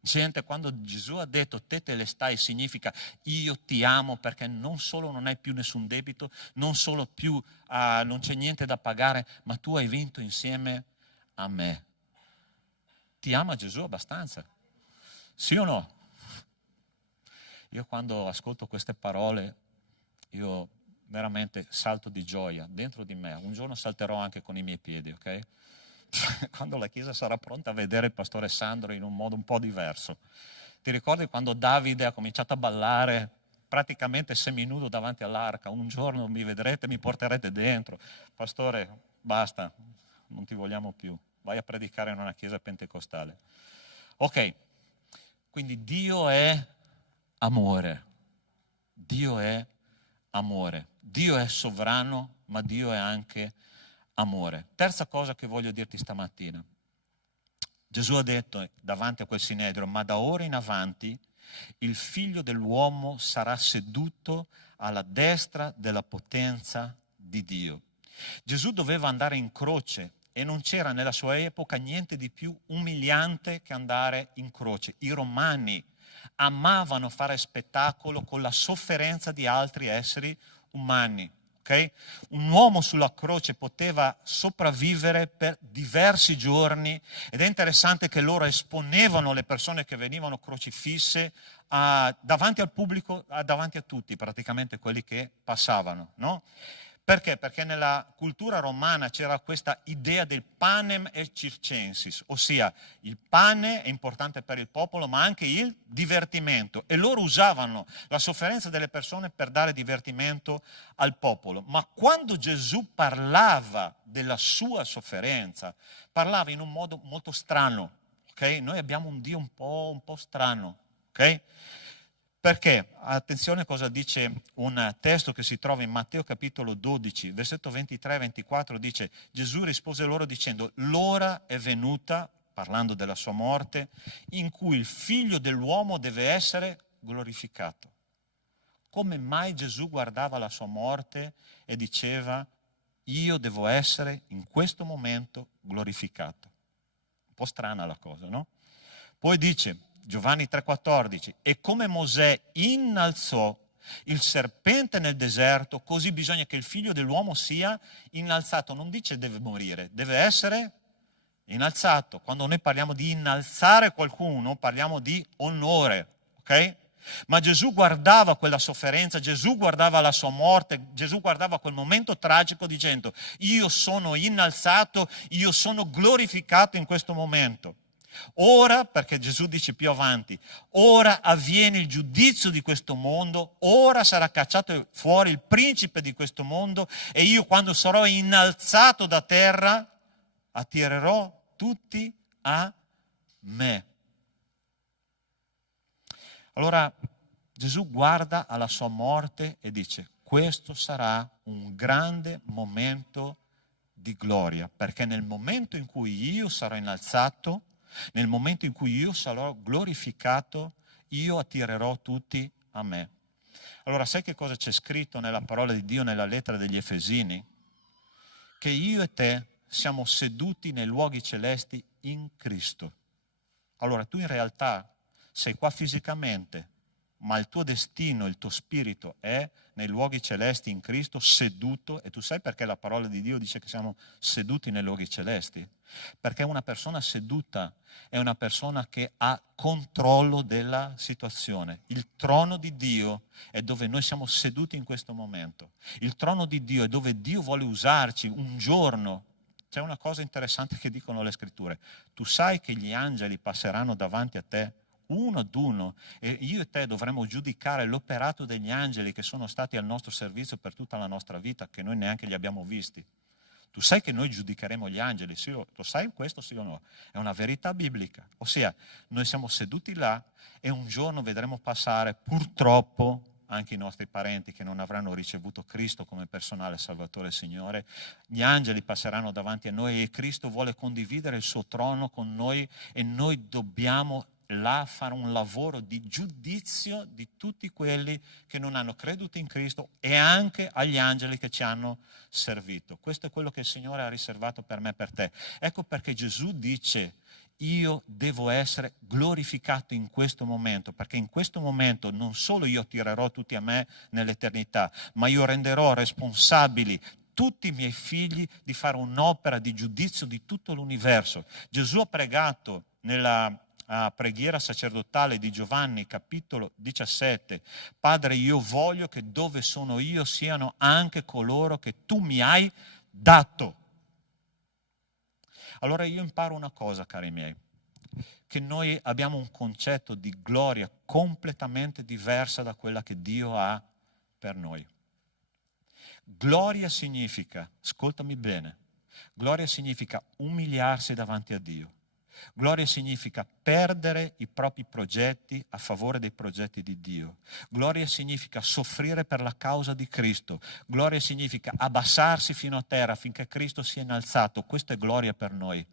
Gente, quando Gesù ha detto tetelestai significa io ti amo perché non solo non hai più nessun debito, non solo più non c'è niente da pagare, ma tu hai vinto insieme a me. Ti ama Gesù abbastanza? Sì o no? Io quando ascolto queste parole, io veramente salto di gioia dentro di me. Un giorno salterò anche con i miei piedi, ok? Quando la Chiesa sarà pronta a vedere il pastore Sandro in un modo un po' diverso. Ti ricordi quando Davide ha cominciato a ballare praticamente seminudo davanti all'arca? Un giorno mi vedrete, mi porterete dentro. Pastore, basta, non ti vogliamo più. Vai a predicare in una chiesa pentecostale. Ok, quindi Dio è amore. Dio è amore. Dio è sovrano, ma Dio è anche amore. Terza cosa che voglio dirti stamattina. Gesù ha detto davanti a quel sinedrio, ma da ora in avanti il figlio dell'uomo sarà seduto alla destra della potenza di Dio. Gesù doveva andare in croce e non c'era nella sua epoca niente di più umiliante che andare in croce. I romani amavano fare spettacolo con la sofferenza di altri esseri umani. Okay? Un uomo sulla croce poteva sopravvivere per diversi giorni ed è interessante che loro esponevano le persone che venivano crocifisse davanti al pubblico, davanti a tutti, praticamente quelli che passavano, no? Perché? Perché nella cultura romana c'era questa idea del panem et circensis, ossia il pane è importante per il popolo, ma anche il divertimento. E loro usavano la sofferenza delle persone per dare divertimento al popolo. Ma quando Gesù parlava della sua sofferenza, parlava in un modo molto strano. Okay? Noi abbiamo un Dio un po' strano. Okay? Perché? Attenzione cosa dice un testo che si trova in Matteo capitolo 12, versetto 23-24, dice: Gesù rispose loro dicendo, l'ora è venuta, parlando della sua morte, in cui il figlio dell'uomo deve essere glorificato. Come mai Gesù guardava la sua morte e diceva, io devo essere in questo momento glorificato? Un po' strana la cosa, no? Poi dice, Giovanni 3,14, e come Mosè innalzò il serpente nel deserto, così bisogna che il figlio dell'uomo sia innalzato. Non dice deve morire, deve essere innalzato. Quando noi parliamo di innalzare qualcuno, parliamo di onore, ok? Ma Gesù guardava quella sofferenza, Gesù guardava la sua morte, Gesù guardava quel momento tragico dicendo, io sono innalzato, io sono glorificato in questo momento. Ora, perché Gesù dice più avanti, ora avviene il giudizio di questo mondo, ora sarà cacciato fuori il principe di questo mondo e io quando sarò innalzato da terra attirerò tutti a me. Allora Gesù guarda alla sua morte e dice, questo sarà un grande momento di gloria, perché nel momento in cui io sarò innalzato, Nel momento in cui io sarò glorificato, io attirerò tutti a me. Allora, sai che cosa c'è scritto nella parola di Dio nella lettera degli Efesini? Che io e te siamo seduti nei luoghi celesti in Cristo. Allora, tu in realtà sei qua fisicamente, ma il tuo destino, il tuo spirito è nei luoghi celesti in Cristo, seduto. E tu sai perché la parola di Dio dice che siamo seduti nei luoghi celesti? Perché una persona seduta è una persona che ha controllo della situazione. Il trono di Dio è dove noi siamo seduti in questo momento. Il trono di Dio è dove Dio vuole usarci un giorno. C'è una cosa interessante che dicono le scritture. Tu sai che gli angeli passeranno davanti a te uno ad uno, e io e te dovremo giudicare l'operato degli angeli che sono stati al nostro servizio per tutta la nostra vita, che noi neanche li abbiamo visti. Tu sai che noi giudicheremo gli angeli, sì, lo sai questo, sì o no? È una verità biblica. Ossia, noi siamo seduti là e un giorno vedremo passare, purtroppo, anche i nostri parenti che non avranno ricevuto Cristo come personale Salvatore e Signore. Gli angeli passeranno davanti a noi e Cristo vuole condividere il suo trono con noi, e noi dobbiamo là fare un lavoro di giudizio di tutti quelli che non hanno creduto in Cristo, e anche agli angeli che ci hanno servito. Questo è quello che il Signore ha riservato per me e per te. Ecco perché Gesù dice: io devo essere glorificato in questo momento, perché in questo momento non solo io attirerò tutti a me nell'eternità, ma io renderò responsabili tutti i miei figli di fare un'opera di giudizio di tutto l'universo. Gesù ha pregato nella preghiera sacerdotale di Giovanni, capitolo 17: Padre, io voglio che dove sono io siano anche coloro che tu mi hai dato. Allora io imparo una cosa, cari miei, che noi abbiamo un concetto di gloria completamente diversa da quella che Dio ha per noi. Gloria significa, ascoltami bene, gloria significa umiliarsi davanti a Dio. Gloria significa perdere i propri progetti a favore dei progetti di Dio. Gloria significa soffrire per la causa di Cristo. Gloria significa abbassarsi fino a terra affinché Cristo sia innalzato. Questa è gloria per noi,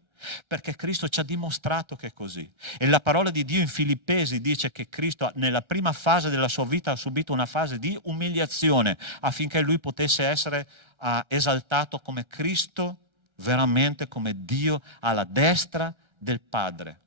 perché Cristo ci ha dimostrato che è così. E la parola di Dio in Filippesi dice che Cristo nella prima fase della sua vita ha subito una fase di umiliazione affinché lui potesse essere esaltato come Cristo, veramente come Dio alla destra del Padre.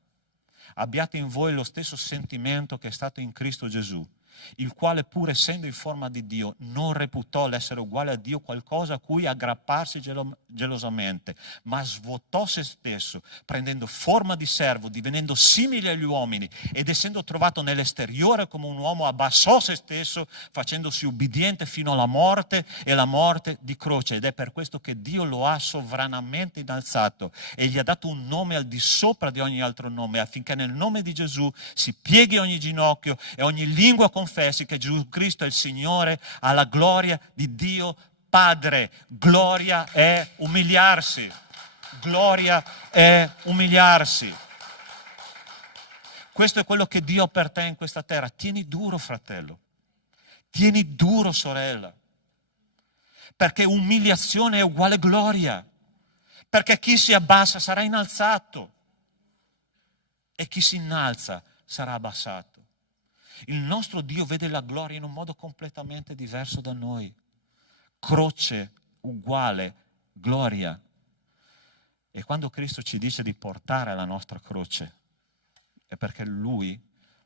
Abbiate in voi lo stesso sentimento che è stato in Cristo Gesù, il quale, pur essendo in forma di Dio, non reputò l'essere uguale a Dio qualcosa a cui aggrapparsi gelosamente, ma svuotò se stesso, prendendo forma di servo, divenendo simile agli uomini, ed essendo trovato nell'esteriore come un uomo, abbassò se stesso, facendosi ubbidiente fino alla morte, e la morte di croce. Ed è per questo che Dio lo ha sovranamente innalzato e gli ha dato un nome al di sopra di ogni altro nome, affinché nel nome di Gesù si pieghi ogni ginocchio e ogni lingua confessi che Gesù Cristo è il Signore, alla gloria di Dio Padre. Gloria è umiliarsi. Gloria è umiliarsi. Questo è quello che Dio ha per te in questa terra. Tieni duro, fratello. Tieni duro, sorella. Perché umiliazione è uguale gloria. Perché chi si abbassa sarà innalzato e chi si innalza sarà abbassato. Il nostro Dio vede la gloria in un modo completamente diverso da noi. Croce uguale gloria. E quando Cristo ci dice di portare la nostra croce, è perché Lui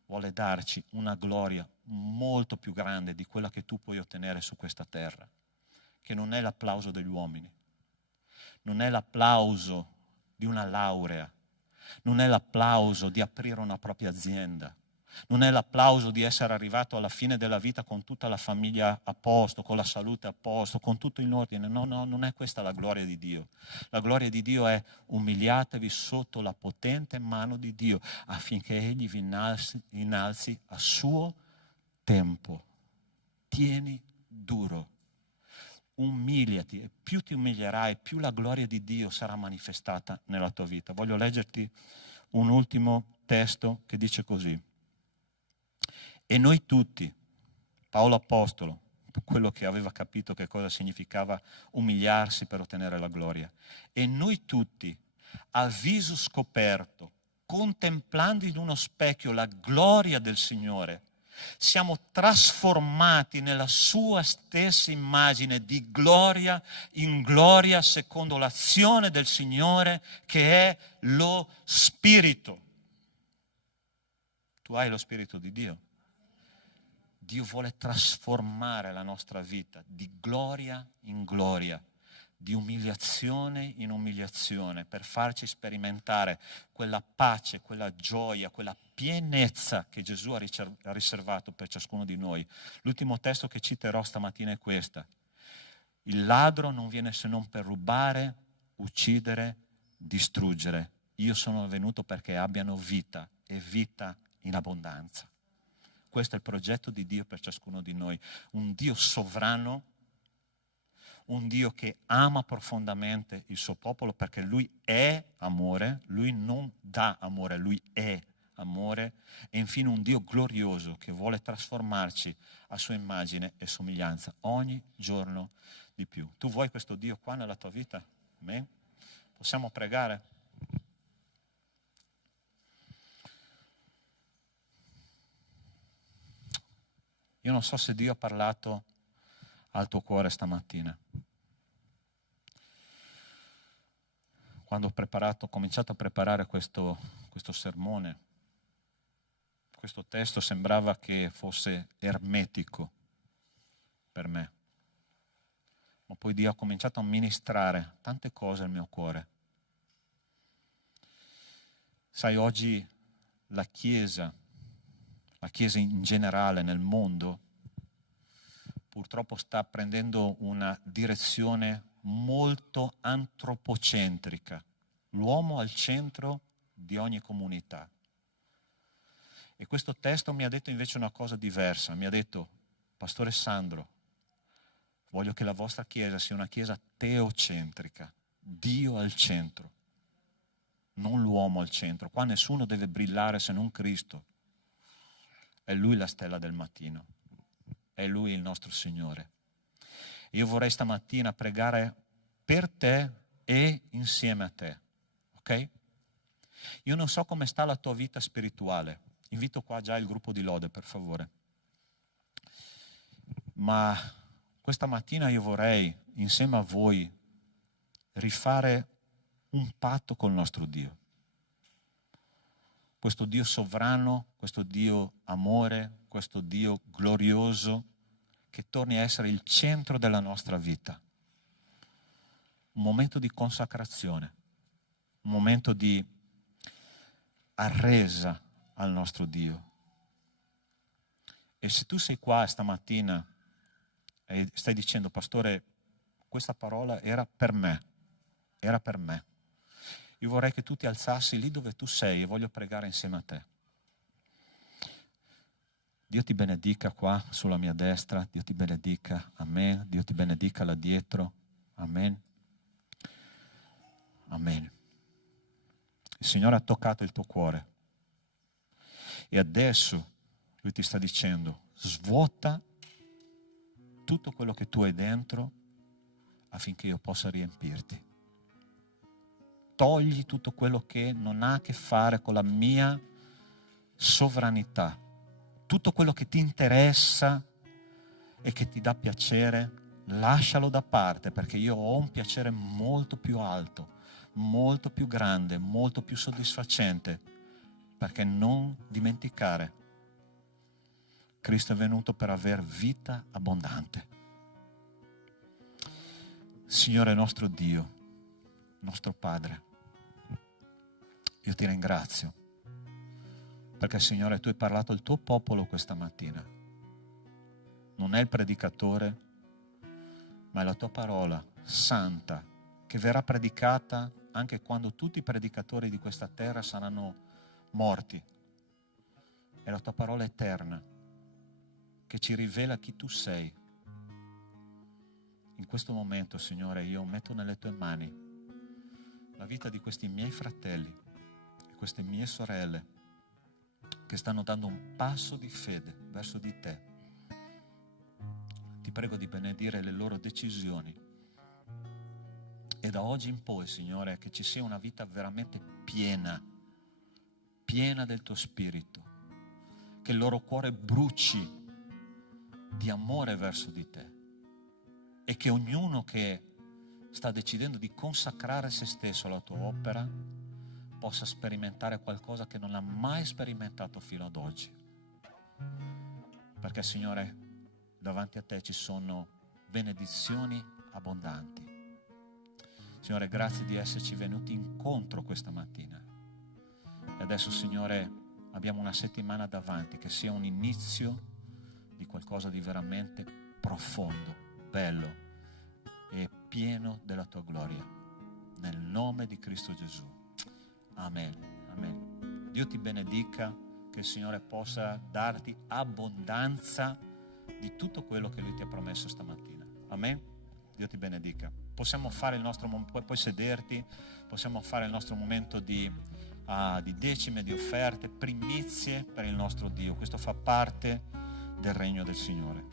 vuole darci una gloria molto più grande di quella che tu puoi ottenere su questa terra, che non è l'applauso degli uomini, non è l'applauso di una laurea, non è l'applauso di aprire una propria azienda, non è l'applauso di essere arrivato alla fine della vita con tutta la famiglia a posto, con la salute a posto, con tutto in ordine. No, non è questa la gloria di Dio. La gloria di Dio è: umiliatevi sotto la potente mano di Dio affinché Egli vi innalzi a suo tempo. Tieni duro, umiliati, e più ti umilierai, più la gloria di Dio sarà manifestata nella tua vita. Voglio leggerti un ultimo testo che dice così: e noi tutti, Paolo Apostolo, quello che aveva capito che cosa significava umiliarsi per ottenere la gloria, e noi tutti, a viso scoperto, contemplando in uno specchio la gloria del Signore, siamo trasformati nella sua stessa immagine di gloria in gloria secondo l'azione del Signore che è lo Spirito. Tu hai lo Spirito di Dio. Dio vuole trasformare la nostra vita di gloria in gloria, di umiliazione in umiliazione, per farci sperimentare quella pace, quella gioia, quella pienezza che Gesù ha riservato per ciascuno di noi. L'ultimo testo che citerò stamattina è questo: il ladro non viene se non per rubare, uccidere, distruggere. Io sono venuto perché abbiano vita e vita in abbondanza. Questo è il progetto di Dio per ciascuno di noi, un Dio sovrano, un Dio che ama profondamente il suo popolo perché Lui è amore, Lui non dà amore, Lui è amore, e infine un Dio glorioso che vuole trasformarci a sua immagine e somiglianza ogni giorno di più. Tu vuoi questo Dio qua nella tua vita? Amen? Possiamo pregare? Io non so se Dio ha parlato al tuo cuore stamattina. Quando ho cominciato a preparare questo sermone, questo testo sembrava che fosse ermetico per me. Ma poi Dio ha cominciato a ministrare tante cose al mio cuore. Sai, oggi la Chiesa in generale nel mondo, purtroppo sta prendendo una direzione molto antropocentrica, l'uomo al centro di ogni comunità. E questo testo mi ha detto invece una cosa diversa, mi ha detto: Pastore Sandro, voglio che la vostra Chiesa sia una Chiesa teocentrica, Dio al centro, non l'uomo al centro. Qua nessuno deve brillare se non Cristo. È Lui la stella del mattino, è Lui il nostro Signore. Io vorrei stamattina pregare per te e insieme a te, ok? Io non so come sta la tua vita spirituale, invito qua già il gruppo di lode, per favore. Ma questa mattina io vorrei, insieme a voi, rifare un patto col nostro Dio. Questo Dio sovrano, questo Dio amore, questo Dio glorioso, che torni a essere il centro della nostra vita. Un momento di consacrazione, un momento di arresa al nostro Dio. E se tu sei qua stamattina e stai dicendo: Pastore, questa parola era per me, io vorrei che tu ti alzassi lì dove tu sei e voglio pregare insieme a te. Dio ti benedica qua sulla mia destra, Dio ti benedica, amen, Dio ti benedica là dietro, amen, amen. Il Signore ha toccato il tuo cuore e adesso Lui ti sta dicendo: svuota tutto quello che tu hai dentro affinché io possa riempirti. Togli tutto quello che non ha a che fare con la mia sovranità. Tutto quello che ti interessa e che ti dà piacere, lascialo da parte, perché io ho un piacere molto più alto, molto più grande, molto più soddisfacente, perché non dimenticare, Cristo è venuto per aver vita abbondante. Signore nostro Dio, nostro Padre, io ti ringrazio perché, Signore, tu hai parlato al tuo popolo questa mattina. Non è il predicatore, ma è la tua parola santa che verrà predicata anche quando tutti i predicatori di questa terra saranno morti. È la tua parola eterna che ci rivela chi tu sei. In questo momento, Signore, io metto nelle tue mani la vita di questi miei fratelli e queste mie sorelle che stanno dando un passo di fede verso di te. Ti prego di benedire le loro decisioni e da oggi in poi, Signore, che ci sia una vita veramente piena piena del tuo spirito, che il loro cuore bruci di amore verso di te, e che ognuno che sta decidendo di consacrare se stesso alla tua opera possa sperimentare qualcosa che non ha mai sperimentato fino ad oggi. Perché, Signore, davanti a te ci sono benedizioni abbondanti. Signore, grazie di esserci venuti incontro questa mattina. E adesso, Signore, abbiamo una settimana davanti, che sia un inizio di qualcosa di veramente profondo, bello e pieno della tua gloria. Nel nome di Cristo Gesù. Amen. Amen. Dio ti benedica, che il Signore possa darti abbondanza di tutto quello che Lui ti ha promesso stamattina. Amen. Dio ti benedica. Possiamo fare il nostro, puoi sederti, possiamo fare il nostro momento di decime, di offerte, primizie per il nostro Dio. Questo fa parte del regno del Signore.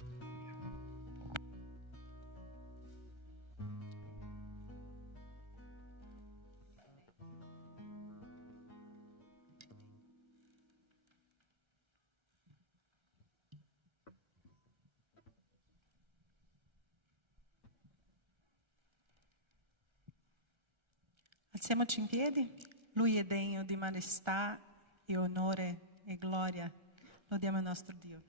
Alziamoci in piedi. Lui è degno di maestà e onore e gloria. Lodiamo il nostro Dio.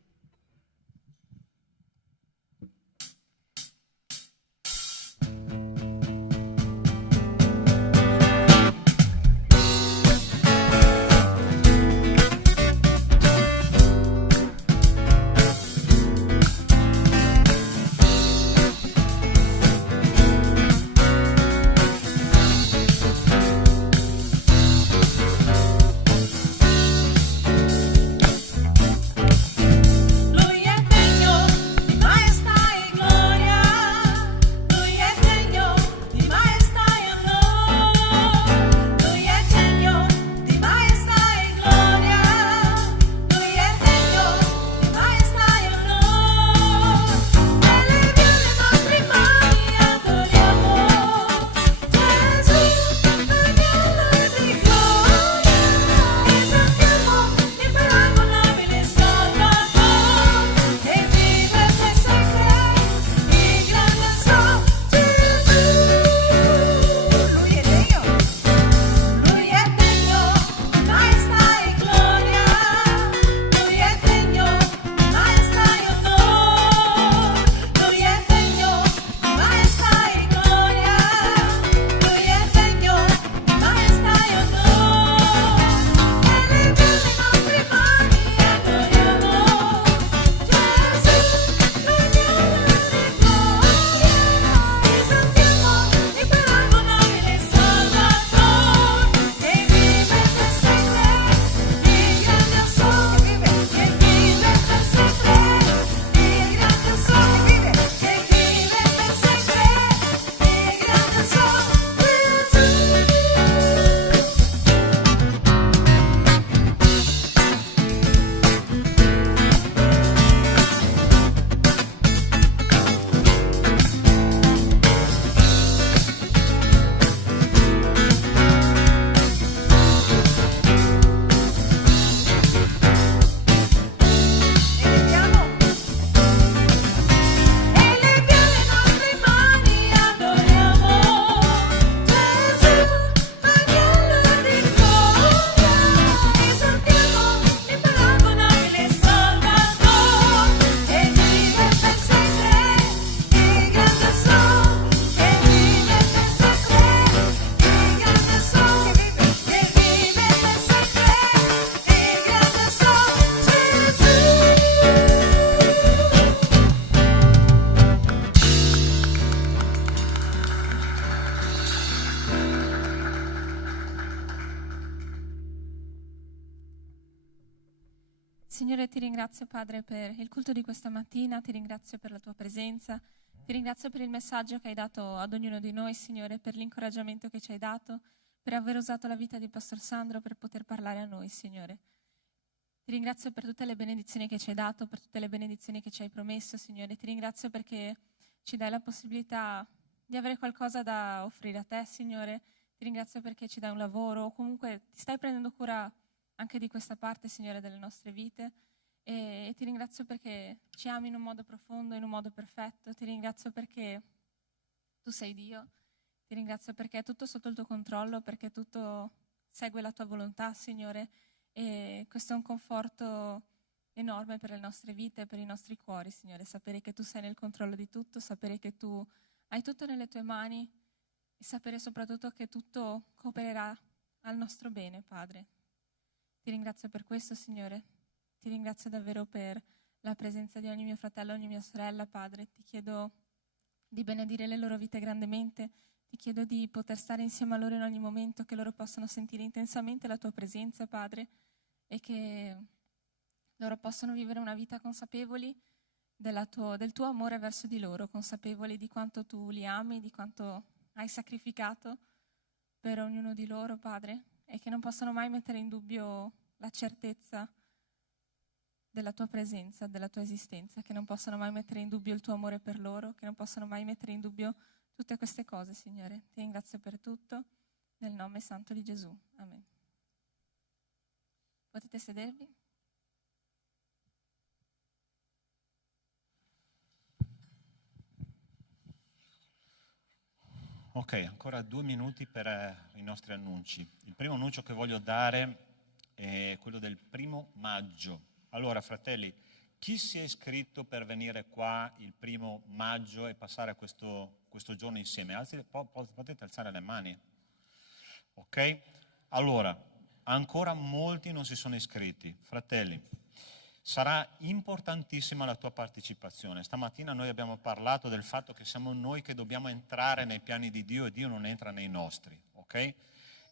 Signore, ti ringrazio, Padre, per il culto di questa mattina, ti ringrazio per la tua presenza, ti ringrazio per il messaggio che hai dato ad ognuno di noi, Signore, per l'incoraggiamento che ci hai dato, per aver usato la vita di Pastor Sandro per poter parlare a noi, Signore. Ti ringrazio per tutte le benedizioni che ci hai dato, per tutte le benedizioni che ci hai promesso, Signore. Ti ringrazio perché ci dai la possibilità di avere qualcosa da offrire a te, Signore. Ti ringrazio perché ci dai un lavoro, o comunque ti stai prendendo cura anche di questa parte, Signore, delle nostre vite. E ti ringrazio perché ci ami in un modo profondo, in un modo perfetto. Ti ringrazio perché tu sei Dio. Ti ringrazio perché è tutto sotto il tuo controllo, perché tutto segue la tua volontà, Signore. E questo è un conforto enorme per le nostre vite, per i nostri cuori, Signore. Sapere che tu sei nel controllo di tutto, sapere che tu hai tutto nelle tue mani e sapere soprattutto che tutto coopererà al nostro bene, Padre. Ti ringrazio per questo, Signore. Ti ringrazio davvero per la presenza di ogni mio fratello, ogni mia sorella, Padre. Ti chiedo di benedire le loro vite grandemente. Ti chiedo di poter stare insieme a loro in ogni momento, che loro possano sentire intensamente la tua presenza, Padre, e che loro possano vivere una vita consapevoli del tuo amore verso di loro, consapevoli di quanto tu li ami, di quanto hai sacrificato per ognuno di loro, Padre, e che non possano mai mettere in dubbio la certezza della tua presenza, della tua esistenza, che non possano mai mettere in dubbio il tuo amore per loro, che non possano mai mettere in dubbio tutte queste cose, Signore. Ti ringrazio per tutto, nel nome santo di Gesù. Amen. Potete sedervi? Ok, ancora 2 minuti per i nostri annunci. Il primo annuncio che voglio dare è quello del 1° maggio. Allora, fratelli, chi si è iscritto per venire qua il 1° maggio e passare questo giorno insieme? Potete alzare le mani? Ok? Allora, ancora molti non si sono iscritti. Fratelli, sarà importantissima la tua partecipazione. Stamattina noi abbiamo parlato del fatto che siamo noi che dobbiamo entrare nei piani di Dio e Dio non entra nei nostri, ok?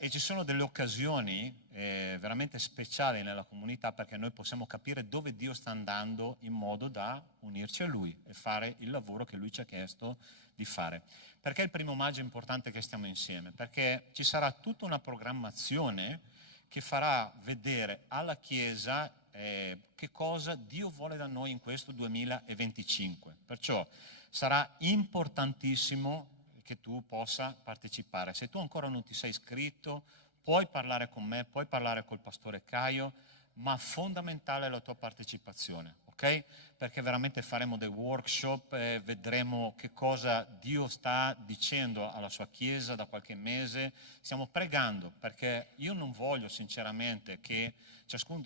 E ci sono delle occasioni veramente speciali nella comunità perché noi possiamo capire dove Dio sta andando in modo da unirci a Lui e fare il lavoro che Lui ci ha chiesto di fare. Perché il 1° maggio è importante che stiamo insieme? Perché ci sarà tutta una programmazione che farà vedere alla Chiesa che cosa Dio vuole da noi in questo 2025. Perciò sarà importantissimo che tu possa partecipare. Se tu ancora non ti sei iscritto, puoi parlare con me, puoi parlare col pastore Caio, ma fondamentale è la tua partecipazione, ok? Perché veramente faremo dei workshop, vedremo che cosa Dio sta dicendo alla sua Chiesa da qualche mese. Stiamo pregando perché io non voglio sinceramente che qualcuno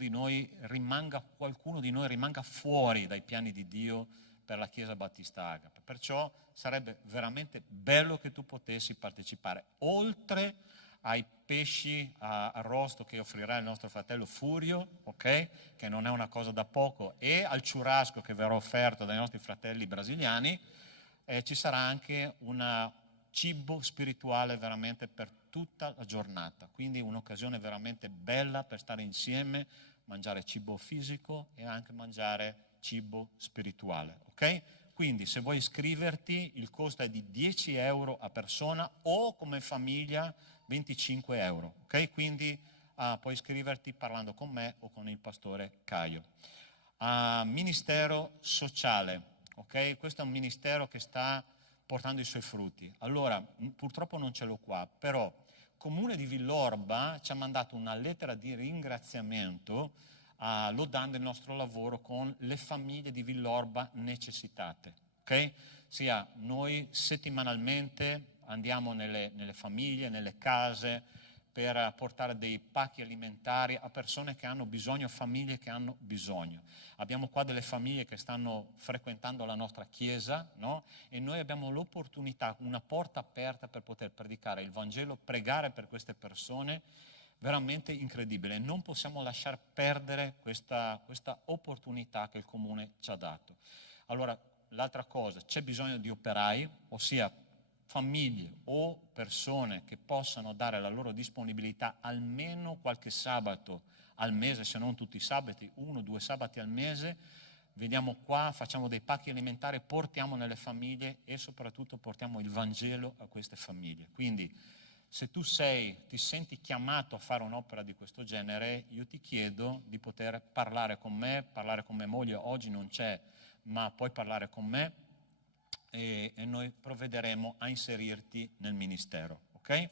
di noi rimanga fuori dai piani di Dio per la Chiesa Battista Agape. Perciò sarebbe veramente bello che tu potessi partecipare, oltre ai pesci arrosto che offrirà il nostro fratello Furio, ok? Che non è una cosa da poco, e al churrasco che verrà offerto dai nostri fratelli brasiliani, ci sarà anche un cibo spirituale veramente per tutta la giornata, quindi un'occasione veramente bella per stare insieme, mangiare cibo fisico e anche mangiare cibo spirituale, ok? Quindi se vuoi iscriverti il costo è di 10 euro a persona o come famiglia 25 euro, ok? Quindi puoi iscriverti parlando con me o con il pastore Caio. Ministero sociale, ok? Questo è un ministero che sta portando i suoi frutti. Allora, purtroppo non ce l'ho qua, però Comune di Villorba ci ha mandato una lettera di ringraziamento lodando il nostro lavoro con le famiglie di Villorba necessitate. Okay? Sia noi settimanalmente andiamo nelle famiglie, nelle case, per portare dei pacchi alimentari a persone che hanno bisogno, famiglie che hanno bisogno. Abbiamo qua delle famiglie che stanno frequentando la nostra chiesa, no? E noi abbiamo l'opportunità, una porta aperta per poter predicare il Vangelo, pregare per queste persone, veramente incredibile. Non possiamo lasciar perdere questa opportunità che il Comune ci ha dato. Allora, l'altra cosa, c'è bisogno di operai, ossia famiglie o persone che possano dare la loro disponibilità almeno qualche sabato al mese, se non tutti i sabati, 1 o 2 sabati al mese. Veniamo qua, facciamo dei pacchi alimentari, portiamo nelle famiglie e soprattutto portiamo il Vangelo a queste famiglie. Quindi se tu ti senti chiamato a fare un'opera di questo genere, io ti chiedo di poter parlare con me, parlare con mia moglie, oggi non c'è, ma puoi parlare con me e noi provvederemo a inserirti nel ministero, ok?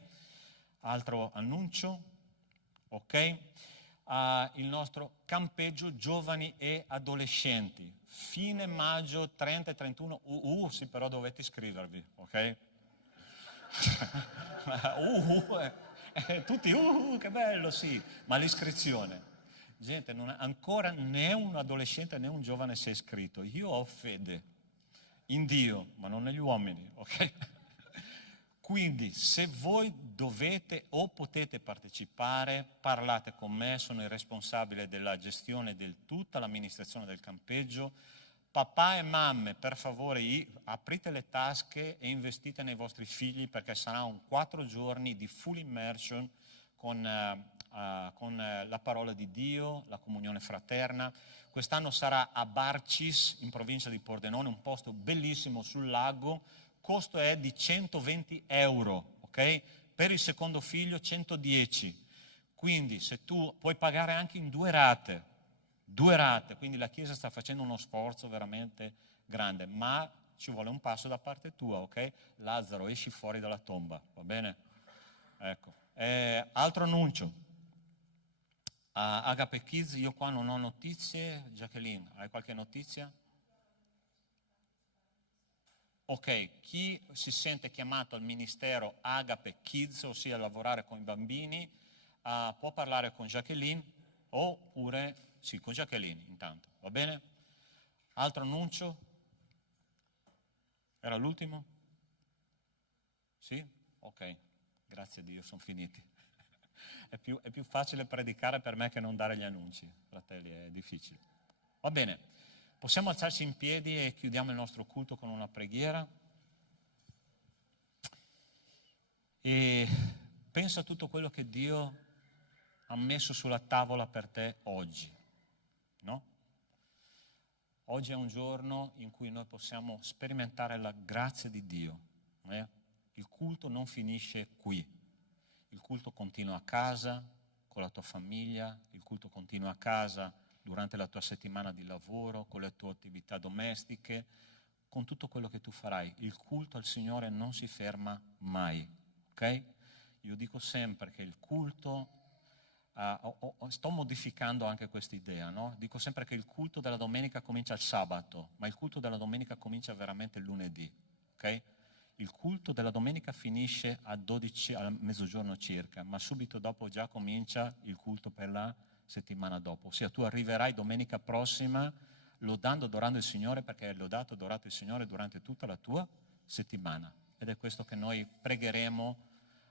Altro annuncio, ok? il nostro campeggio giovani e adolescenti. Fine maggio 30 e 31, sì, però dovete iscrivervi, ok? Tutti, che bello, sì, ma l'iscrizione. Gente, ancora né un adolescente né un giovane si è iscritto. Io ho fede in Dio, ma non negli uomini, ok? Quindi, se voi dovete o potete partecipare, parlate con me, sono il responsabile della gestione di tutta l'amministrazione del campeggio. Papà e mamme, per favore, aprite le tasche e investite nei vostri figli, perché sarà un 4 giorni di full immersion con la parola di Dio, la comunione fraterna. Quest'anno sarà a Barcis, in provincia di Pordenone, un posto bellissimo sul lago. Costo è di 120 euro, ok? Per il secondo figlio 110. Quindi se tu puoi pagare anche in 2 rate, quindi la Chiesa sta facendo uno sforzo veramente grande, ma ci vuole un passo da parte tua, ok? Lazzaro, esci fuori dalla tomba, va bene? Ecco. Altro annuncio. Agape Kids, io qua non ho notizie. Jacqueline, hai qualche notizia? Ok, chi si sente chiamato al ministero Agape Kids, ossia lavorare con i bambini, può parlare con Jacqueline, oppure, sì, con Jacqueline intanto, va bene? Altro annuncio? Era l'ultimo? Sì? Ok, grazie a Dio, sono finiti. È più facile predicare per me che non dare gli annunci, fratelli, è difficile. Va bene, possiamo alzarci in piedi e chiudiamo il nostro culto con una preghiera. E pensa a tutto quello che Dio ha messo sulla tavola per te oggi, no? Oggi è un giorno in cui noi possiamo sperimentare la grazia di Dio. Il culto non finisce qui. Il culto continua a casa, con la tua famiglia, il culto continua a casa durante la tua settimana di lavoro, con le tue attività domestiche, con tutto quello che tu farai. Il culto al Signore non si ferma mai, ok? Io dico sempre che il culto, sto modificando anche questa idea, no? Dico sempre che il culto della domenica comincia il sabato, ma il culto della domenica comincia veramente il lunedì, ok? Il culto della domenica finisce a mezzogiorno circa, ma subito dopo già comincia il culto per la settimana dopo. Ossia, tu arriverai domenica prossima lodando, adorando il Signore, perché hai lodato, adorato il Signore durante tutta la tua settimana. Ed è questo che noi pregheremo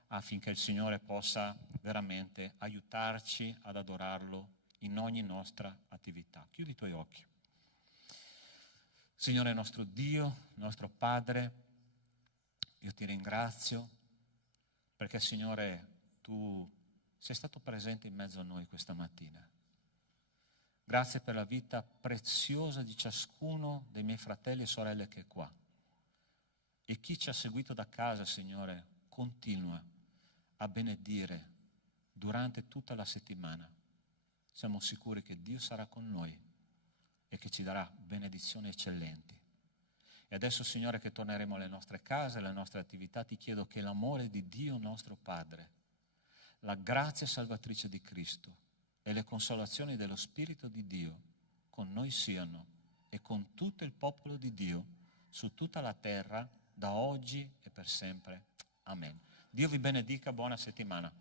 affinché il Signore possa veramente aiutarci ad adorarlo in ogni nostra attività. Chiudi i tuoi occhi. Signore nostro Dio, nostro Padre, io ti ringrazio perché, Signore, tu sei stato presente in mezzo a noi questa mattina. Grazie per la vita preziosa di ciascuno dei miei fratelli e sorelle che è qua. E chi ci ha seguito da casa, Signore, continua a benedire durante tutta la settimana. Siamo sicuri che Dio sarà con noi e che ci darà benedizioni eccellenti. E adesso, Signore, che torneremo alle nostre case, alle nostre attività, ti chiedo che l'amore di Dio nostro Padre, la grazia salvatrice di Cristo e le consolazioni dello Spirito di Dio con noi siano e con tutto il popolo di Dio su tutta la terra, da oggi e per sempre. Amen. Dio vi benedica, buona settimana.